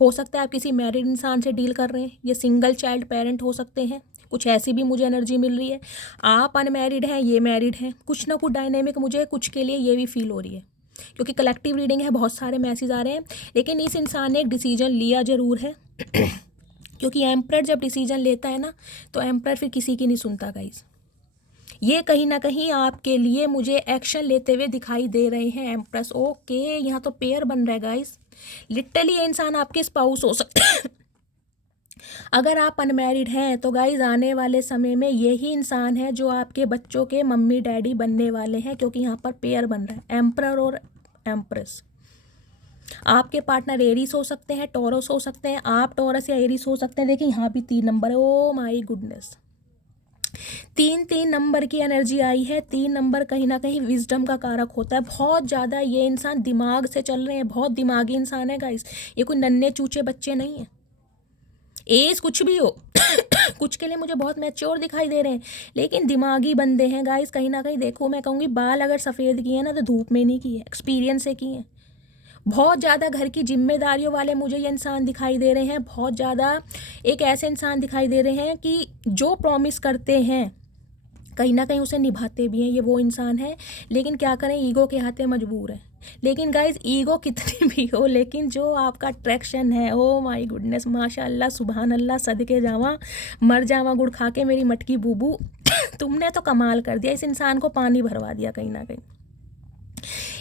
हो सकता है आप किसी मैरिड इंसान से डील कर रहे हैं, ये सिंगल चाइल्ड पेरेंट हो सकते हैं, कुछ ऐसी भी मुझे एनर्जी मिल रही है। आप अनमैरिड हैं, ये मैरिड हैं, कुछ ना कुछ डायनेमिक मुझे कुछ के लिए ये भी फील हो रही है, क्योंकि कलेक्टिव रीडिंग है, बहुत सारे मैसेज आ रहे हैं। लेकिन इस इंसान ने एक डिसीजन लिया ज़रूर है क्योंकि एम्परर जब डिसीजन लेता है ना तो एम्परर फिर किसी की नहीं सुनता गाइज। ये कहीं ना कहीं आपके लिए मुझे एक्शन लेते हुए दिखाई दे रहे हैं एम्प्रेस। ओके, यहाँ तो पेयर बन रहा है गाइज, लिटरली ये इंसान आपके स्पाउस हो सकते हैं। अगर आप अनमैरिड हैं तो गाइज आने वाले समय में यही इंसान है जो आपके बच्चों के मम्मी डैडी बनने वाले हैं, क्योंकि यहाँ पर पेयर बन रहा है एम्परर और एम्प्रेस। आपके पार्टनर एरीज हो सकते हैं, टॉरस हो सकते हैं, आप टॉरस या एरीज हो सकते हैं। देखिए यहाँ भी 3 नंबर है, ओ माय गुडनेस, 3 नंबर की एनर्जी आई है। 3 नंबर कहीं ना कहीं विजडम का कारक होता है, बहुत ज़्यादा ये इंसान दिमाग से चल रहे हैं, बहुत दिमागी इंसान है गाइस, ये कोई नन्हे चूचे बच्चे नहीं हैं। एज कुछ भी हो कुछ के लिए मुझे बहुत मैच्योर दिखाई दे रहे हैं, लेकिन दिमागी बंदे हैं गाइस। कहीं ना कहीं देखो, मैं कहूँगी बाल अगर सफ़ेद किए हैं ना तो धूप में नहीं किए, एक्सपीरियंस से किए हैं। बहुत ज़्यादा घर की जिम्मेदारियों वाले मुझे ये इंसान दिखाई दे रहे हैं, बहुत ज़्यादा एक ऐसे इंसान दिखाई दे रहे हैं कि जो प्रॉमिस करते हैं कहीं ना कहीं उसे निभाते भी हैं, ये वो इंसान है। लेकिन क्या करें, ईगो के हाथे मजबूर है। लेकिन गाइज ईगो कितनी भी हो, लेकिन जो आपका अट्रैक्शन है, ओ माय गुडनेस, माशाल्लाह, सुभान अल्लाह, सदके जावा, मर जावा गुड़ खा के मेरी मटकी बूबू तुमने तो कमाल कर दिया, इस इंसान को पानी भरवा दिया कहीं ना कहीं।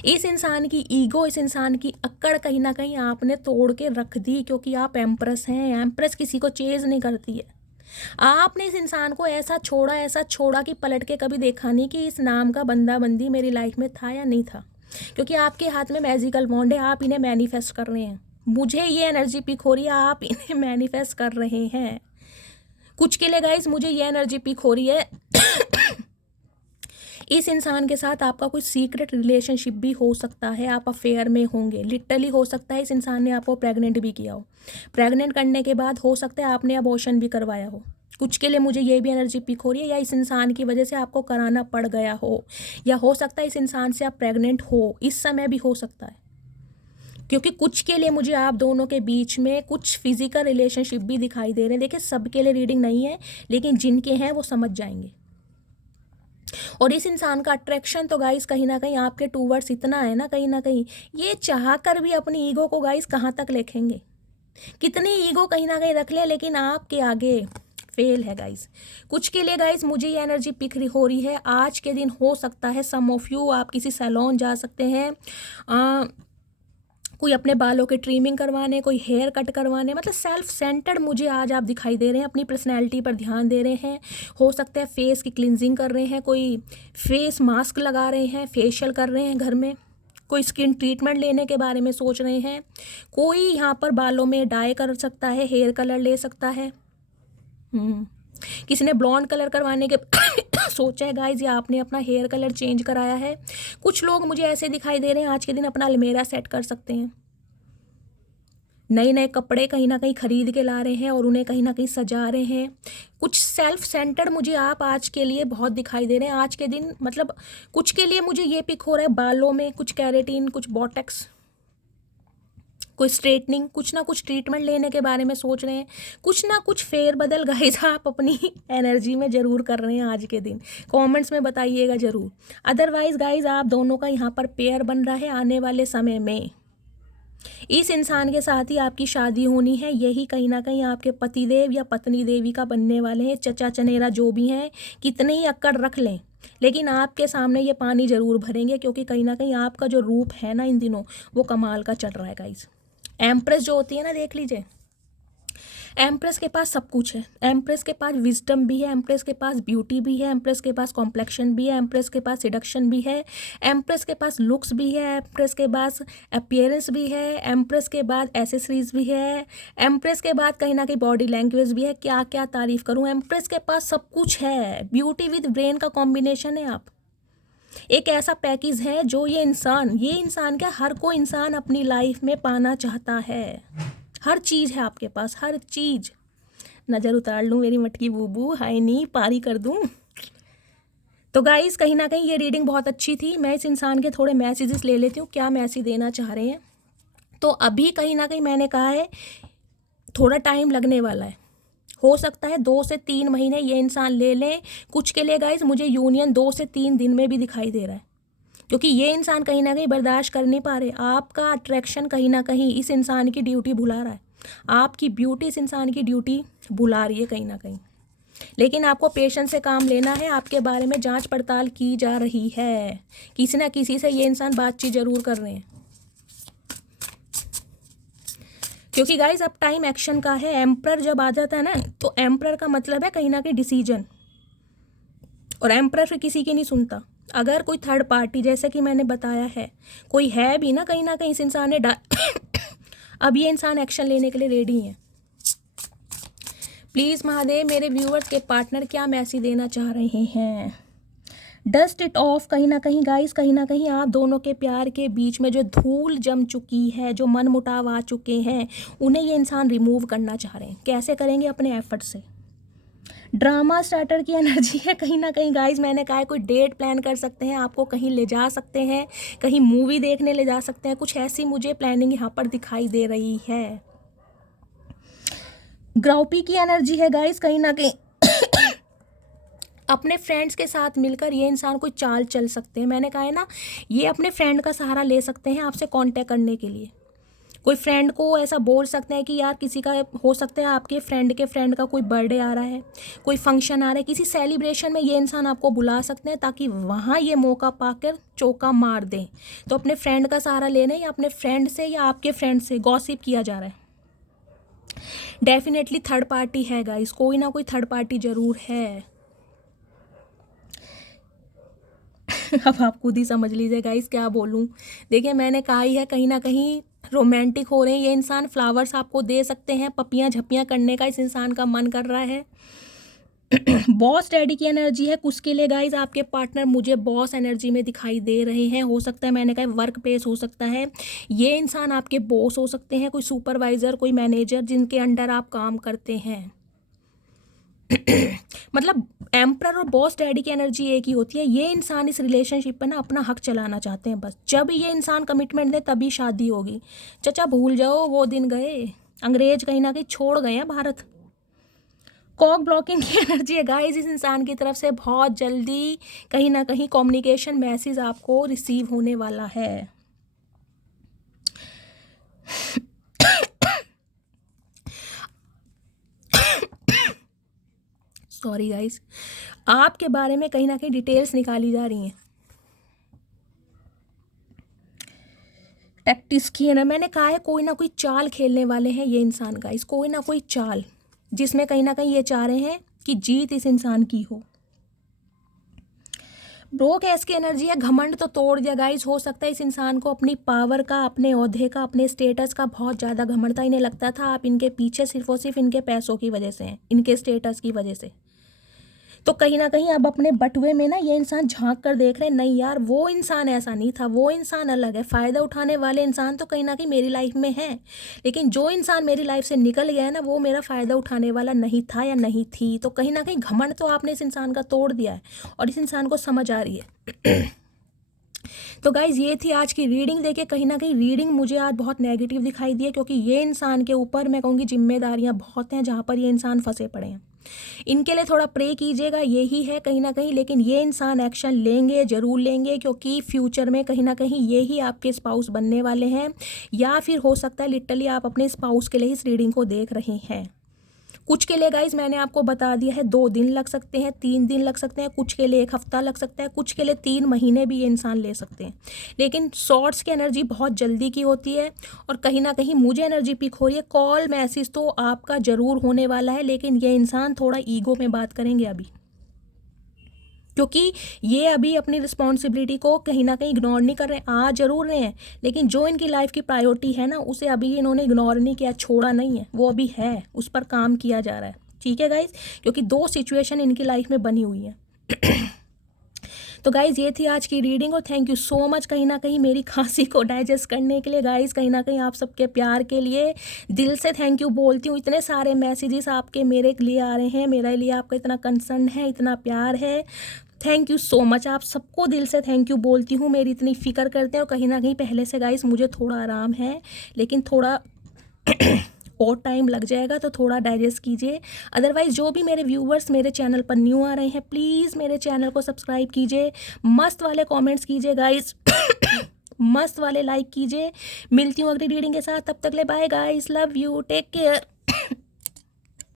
इस इंसान की ईगो, इस इंसान की अक्कड़ कहीं ना कहीं आपने तोड़ के रख दी, क्योंकि आप एम्प्रेस हैं। एम्प्रेस किसी को चेज नहीं करती है। आपने इस इंसान को ऐसा छोड़ा कि पलट के कभी देखा नहीं कि इस नाम का बंदा बंदी मेरी लाइफ में था या नहीं था, क्योंकि आपके हाथ में मैजिकल वॉन्ड है, आप इन्हें मैनिफेस्ट कर रहे हैं। मुझे ये एनर्जी पिक हो रही है, आप इन्हें मैनिफेस्ट कर रहे हैं। कुछ के लिए गाइस मुझे ये एनर्जी पिक हो रही है इस इंसान के साथ आपका कोई सीक्रेट रिलेशनशिप भी हो सकता है, आप अफेयर में होंगे। लिटरली हो सकता है इस इंसान ने आपको प्रेग्नेंट भी किया हो, प्रेग्नेंट करने के बाद हो सकता है आपने अबॉर्शन भी करवाया हो। कुछ के लिए मुझे ये भी एनर्जी पिक हो रही है, या इस इंसान की वजह से आपको कराना पड़ गया हो, या हो सकता है इस इंसान से आप प्रेग्नेंट हो, इस समय भी हो सकता है। क्योंकि कुछ के लिए मुझे आप दोनों के बीच में कुछ फिजिकल रिलेशनशिप भी दिखाई दे रहे हैं। देखिए सबके लिए रीडिंग नहीं है, लेकिन जिनके हैं वो समझ जाएंगे। और इस इंसान का अट्रैक्शन तो गाइस कहीं ना कहीं आपके टूवर्ड्स इतना है ना, कहीं ना कहीं ये चाह कर भी अपनी ईगो को गाइस कहाँ तक रखेंगे, कितनी ईगो कहीं ना कहीं रख ले, लेकिन आपके आगे फेल है गाइस। कुछ के लिए गाइस मुझे ये एनर्जी पिक हो रही है, आज के दिन हो सकता है सम ऑफ यू आप किसी सैलून जा सकते हैं, कोई अपने बालों के ट्रिमिंग करवाने, कोई हेयर कट करवाने, मतलब सेल्फ सेंटर्ड मुझे आज आप दिखाई दे रहे हैं, अपनी पर्सनैलिटी पर ध्यान दे रहे हैं। हो सकता है फेस की क्लिनजिंग कर रहे हैं, कोई फेस मास्क लगा रहे हैं, फेशियल कर रहे हैं घर में, कोई स्किन ट्रीटमेंट लेने के बारे में सोच रहे हैं, कोई यहाँ पर बालों में डाई कर सकता है, हेयर कलर ले सकता है, किसी ने ब्लॉन्ड कलर करवाने के सोचा है गाइज, या आपने अपना हेयर कलर चेंज कराया है। कुछ लोग मुझे ऐसे दिखाई दे रहे हैं आज के दिन अपना अलमीरा सेट कर सकते हैं, नए नए कपड़े कहीं ना कहीं खरीद के ला रहे हैं और उन्हें कहीं ना कहीं सजा रहे हैं। कुछ सेल्फ सेंटर्ड मुझे आप आज के लिए बहुत दिखाई दे रहे हैं आज के दिन। मतलब कुछ के लिए मुझे ये पिक हो रहा है, बालों में कुछ कैरेटीन, कुछ बॉटेक्स, कोई स्ट्रेटनिंग, कुछ ना कुछ ट्रीटमेंट लेने के बारे में सोच रहे हैं, कुछ ना कुछ फेर बदल गाइस आप अपनी एनर्जी में ज़रूर कर रहे हैं आज के दिन। कमेंट्स में बताइएगा ज़रूर। अदरवाइज गाइस आप दोनों का यहाँ पर पेयर बन रहा है आने वाले समय में। इस इंसान के साथ ही आपकी शादी होनी है। यही कहीं ना कहीं आपके पतिदेव या पत्नी देवी का बनने वाले हैं। चचा चनेरा जो भी हैं, कितने ही अक्कड़ रख लें, लेकिन आपके सामने ये पानी ज़रूर भरेंगे, क्योंकि कहीं ना कहीं आपका जो रूप है ना इन दिनों, वो कमाल का चल रहा है गाइस। एम्प्रेस जो होती है ना, देख लीजिए, एम्प्रेस के पास सब कुछ है। एम्प्रेस के पास विजडम भी है, एम्प्रेस के पास ब्यूटी भी है, एम्प्रेस के पास कॉम्प्लेक्शन भी है, एम्प्रेस के पास सिडक्शन भी है, एम्प्रेस के पास लुक्स भी है, एम्प्रेस के पास अपीयरेंस भी है, एम्प्रेस के बाद एसेसरीज भी है, एम्प्रेस के बाद कहीं ना कहीं बॉडी लैंग्वेज भी है। क्या क्या तारीफ करूँ, एम्प्रेस के पास सब कुछ है। ब्यूटी विद ब्रेन का कॉम्बिनेशन है। आप एक ऐसा पैकेज है जो ये इंसान क्या, हर कोई इंसान अपनी लाइफ में पाना चाहता है। हर चीज़ है आपके पास, हर चीज़। नज़र उतार लूँ मेरी मटकी बूबू, हाय नी पारी कर दूँ। तो गाइस कहीं ना कहीं ये रीडिंग बहुत अच्छी थी। मैं इस इंसान के थोड़े मैसेजेस ले लेती हूँ, क्या मैसेज देना चाह रहे हैं। तो अभी कहीं ना कहीं मैंने कहा है थोड़ा टाइम लगने वाला है, हो सकता है 2 से 3 महीने ये इंसान ले लें। कुछ के लिए गाइस मुझे यूनियन 2 से 3 दिन में भी दिखाई दे रहा है, क्योंकि ये इंसान कहीं ना कहीं बर्दाश्त कर नहीं पा रहे। आपका अट्रैक्शन कहीं ना कहीं इस इंसान की ड्यूटी भुला रहा है, आपकी ब्यूटी इस इंसान की ड्यूटी भुला रही है कहीं ना कहीं। लेकिन आपको पेशेंस से काम लेना है। आपके बारे में जांच पड़ताल की जा रही है, किसी ना किसी से ये इंसान बातचीत जरूर कर रहे हैं, क्योंकि गाइज अब टाइम एक्शन का है। एम्परर जब आ जाता है ना, तो एम्परर का मतलब है कहीं ना कहीं डिसीजन, और एम्परर फिर किसी की नहीं सुनता। अगर कोई थर्ड पार्टी, जैसे कि मैंने बताया है, कोई है भी ना कहीं इस इंसान ने अब ये इंसान एक्शन लेने के लिए रेडी है। प्लीज़ महादेव, मेरे व्यूअर्स के पार्टनर क्या मैसेज देना चाह रहे हैं। Dust it of. कहीं ना कहीं गाइस, कहीं ना कहीं आप दोनों के प्यार के बीच में जो धूल जम चुकी है, जो मन मुटाव आ चुके हैं, उन्हें ये इंसान रिमूव करना चाह रहे हैं। कैसे करेंगे? अपने एफर्ट से। ड्रामा स्टार्टर की एनर्जी है कहीं ना कहीं गाइस। मैंने कहा है कोई डेट प्लान कर सकते हैं, आपको कहीं ले जा सकते हैं, कहीं मूवी देखने ले जा सकते हैं, कुछ ऐसी मुझे प्लानिंग यहाँ पर दिखाई दे रही है। ग्राउपी की एनर्जी है गाइस। कहीं ना कहीं अपने फ्रेंड्स के साथ मिलकर ये इंसान कोई चाल चल सकते हैं। मैंने कहा है ना, ये अपने फ्रेंड का सहारा ले सकते हैं आपसे कांटेक्ट करने के लिए। कोई फ्रेंड को ऐसा बोल सकते हैं कि यार किसी का, हो सकता है आपके फ्रेंड के फ्रेंड का कोई बर्थडे आ रहा है, कोई फंक्शन आ रहा है, किसी सेलिब्रेशन में ये इंसान आपको बुला सकते हैं, ताकि वहाँ ये मौका पाकर चौका मार दें। तो अपने फ्रेंड का सहारा लेना, या अपने फ्रेंड से या आपके फ्रेंड से गॉसिप किया जा रहा है। डेफिनेटली थर्ड पार्टी है गाइस, कोई ना कोई थर्ड पार्टी जरूर है। अब आप खुद ही समझ लीजिए गाइस क्या बोलूँ। देखिए मैंने कहा ही है, कहीं ना कहीं रोमांटिक हो रहे हैं ये इंसान। फ्लावर्स आपको दे सकते हैं, पपियाँ झपियाँ करने का इस इंसान का मन कर रहा है। बॉस डैडी की एनर्जी है कुछ के लिए गाइज। आपके पार्टनर मुझे बॉस एनर्जी में दिखाई दे रहे हैं। हो सकता है, मैंने कहा वर्क प्लेस हो सकता है, ये इंसान आपके बॉस हो सकते हैं, कोई सुपरवाइजर, कोई मैनेजर जिनके अंडर आप काम करते हैं। मतलब एम्परर और बॉस डैडी की एनर्जी एक ही होती है। ये इंसान इस रिलेशनशिप पर ना अपना हक चलाना चाहते हैं बस। जब ये इंसान कमिटमेंट दे तभी शादी होगी। चचा भूल जाओ वो दिन गए, अंग्रेज कहीं ना कहीं छोड़ गए हैं भारत। कॉक ब्लॉकिंग की एनर्जी है गाइस इस इंसान की तरफ से। बहुत जल्दी कहीं ना कहीं कम्युनिकेशन मैसेज आपको रिसीव होने वाला है। सॉरी गाइस, आपके बारे में कहीं ना कहीं डिटेल्स निकाली जा रही हैं। टैक्टिस की है ना, मैंने कहा है कोई ना कोई चाल खेलने वाले हैं ये इंसान गाइस, कोई ना कोई चाल, जिसमें कहीं ना कहीं ये चाह रहे हैं कि जीत इस इंसान की हो। ब्रोक ऐस की एनर्जी है, घमंड तो तोड़ दिया गाइस। हो सकता है इस इंसान को अपनी पावर का, अपने ओहदे का, अपने स्टेटस का बहुत ज़्यादा घमंड था। इन्हें लगता था आप इनके पीछे सिर्फ और सिर्फ इनके पैसों की वजह से हैं, इनके स्टेटस की वजह से। तो कहीं ना कहीं अब अपने बटुए में ना ये इंसान झांक कर देख रहे हैं, नहीं यार वो इंसान ऐसा नहीं था, वो इंसान अलग है। फ़ायदा उठाने वाले इंसान तो कहीं ना कहीं मेरी लाइफ में है, लेकिन जो इंसान मेरी लाइफ से निकल गया है ना, वो मेरा फ़ायदा उठाने वाला नहीं था या नहीं थी। तो कहीं ना कहीं घमंड तो आपने इस इंसान का तोड़ दिया है, और इस इंसान को समझ आ रही है। तो गाइज़ ये थी आज की रीडिंग। देखिए कहीं ना कहीं रीडिंग मुझे आज बहुत नेगेटिव दिखाई दी है, क्योंकि ये इंसान के ऊपर मैं कहूँगी जिम्मेदारियाँ बहुत हैं, जहाँ पर ये इंसान फंसे पड़े हैं। इनके लिए थोड़ा प्रे कीजिएगा, यही है कहीं ना कहीं। लेकिन ये इंसान एक्शन लेंगे, ज़रूर लेंगे, क्योंकि फ्यूचर में कहीं ना कहीं ये ही आपके स्पाउस बनने वाले हैं, या फिर हो सकता है लिटरली आप अपने स्पाउस के लिए इस रीडिंग को देख रहे हैं। कुछ के लिए गाइज मैंने आपको बता दिया है 2 दिन लग सकते हैं, 3 दिन लग सकते हैं, कुछ के लिए 1 हफ्ता लग सकता है, कुछ के लिए 3 महीने भी ये इंसान ले सकते हैं। लेकिन शॉर्ट्स की एनर्जी बहुत जल्दी की होती है, और कहीं ना कहीं मुझे एनर्जी पिक हो रही है, कॉल मैसेज तो आपका ज़रूर होने वाला है। लेकिन ये इंसान थोड़ा ईगो में बात करेंगे अभी, क्योंकि ये अभी अपनी रिस्पॉन्सिबिलिटी को कहीं ना कहीं इग्नोर नहीं कर रहे हैं। आ जरूर रहे हैं, लेकिन जो इनकी लाइफ की प्रायोरिटी है ना, उसे अभी इन्होंने इग्नोर नहीं किया, छोड़ा नहीं है, वो अभी है, उस पर काम किया जा रहा है। ठीक है गाइज, क्योंकि 2 सिचुएशन इनकी लाइफ में बनी हुई है। तो गाइज़ ये थी आज की रीडिंग, और थैंक यू सो मच कहीं ना कहीं मेरी खांसी को डाइजेस्ट करने के लिए। गाइज़ कहीं ना कहीं आप सबके प्यार के लिए दिल से थैंक यू बोलती हूँ। इतने सारे मैसेजेस आपके मेरे लिए आ रहे हैं, मेरे लिए आपका इतना कंसर्न है, इतना प्यार है, थैंक यू सो मच। आप सबको दिल से थैंक यू बोलती हूँ, मेरी इतनी फ़िक्र करते हैं। और कहीं ना कहीं पहले से गाइज़ मुझे थोड़ा आराम है, लेकिन थोड़ा और टाइम लग जाएगा, तो थोड़ा डाइजेस्ट कीजिए। अदरवाइज़ जो भी मेरे व्यूवर्स मेरे चैनल पर न्यू आ रहे हैं, प्लीज़ मेरे चैनल को सब्सक्राइब कीजिए, मस्त वाले कमेंट्स कीजिए गाइस, मस्त वाले लाइक कीजिए। मिलती हूँ अगली रीडिंग के साथ, तब तक ले bye guys, love you, take care.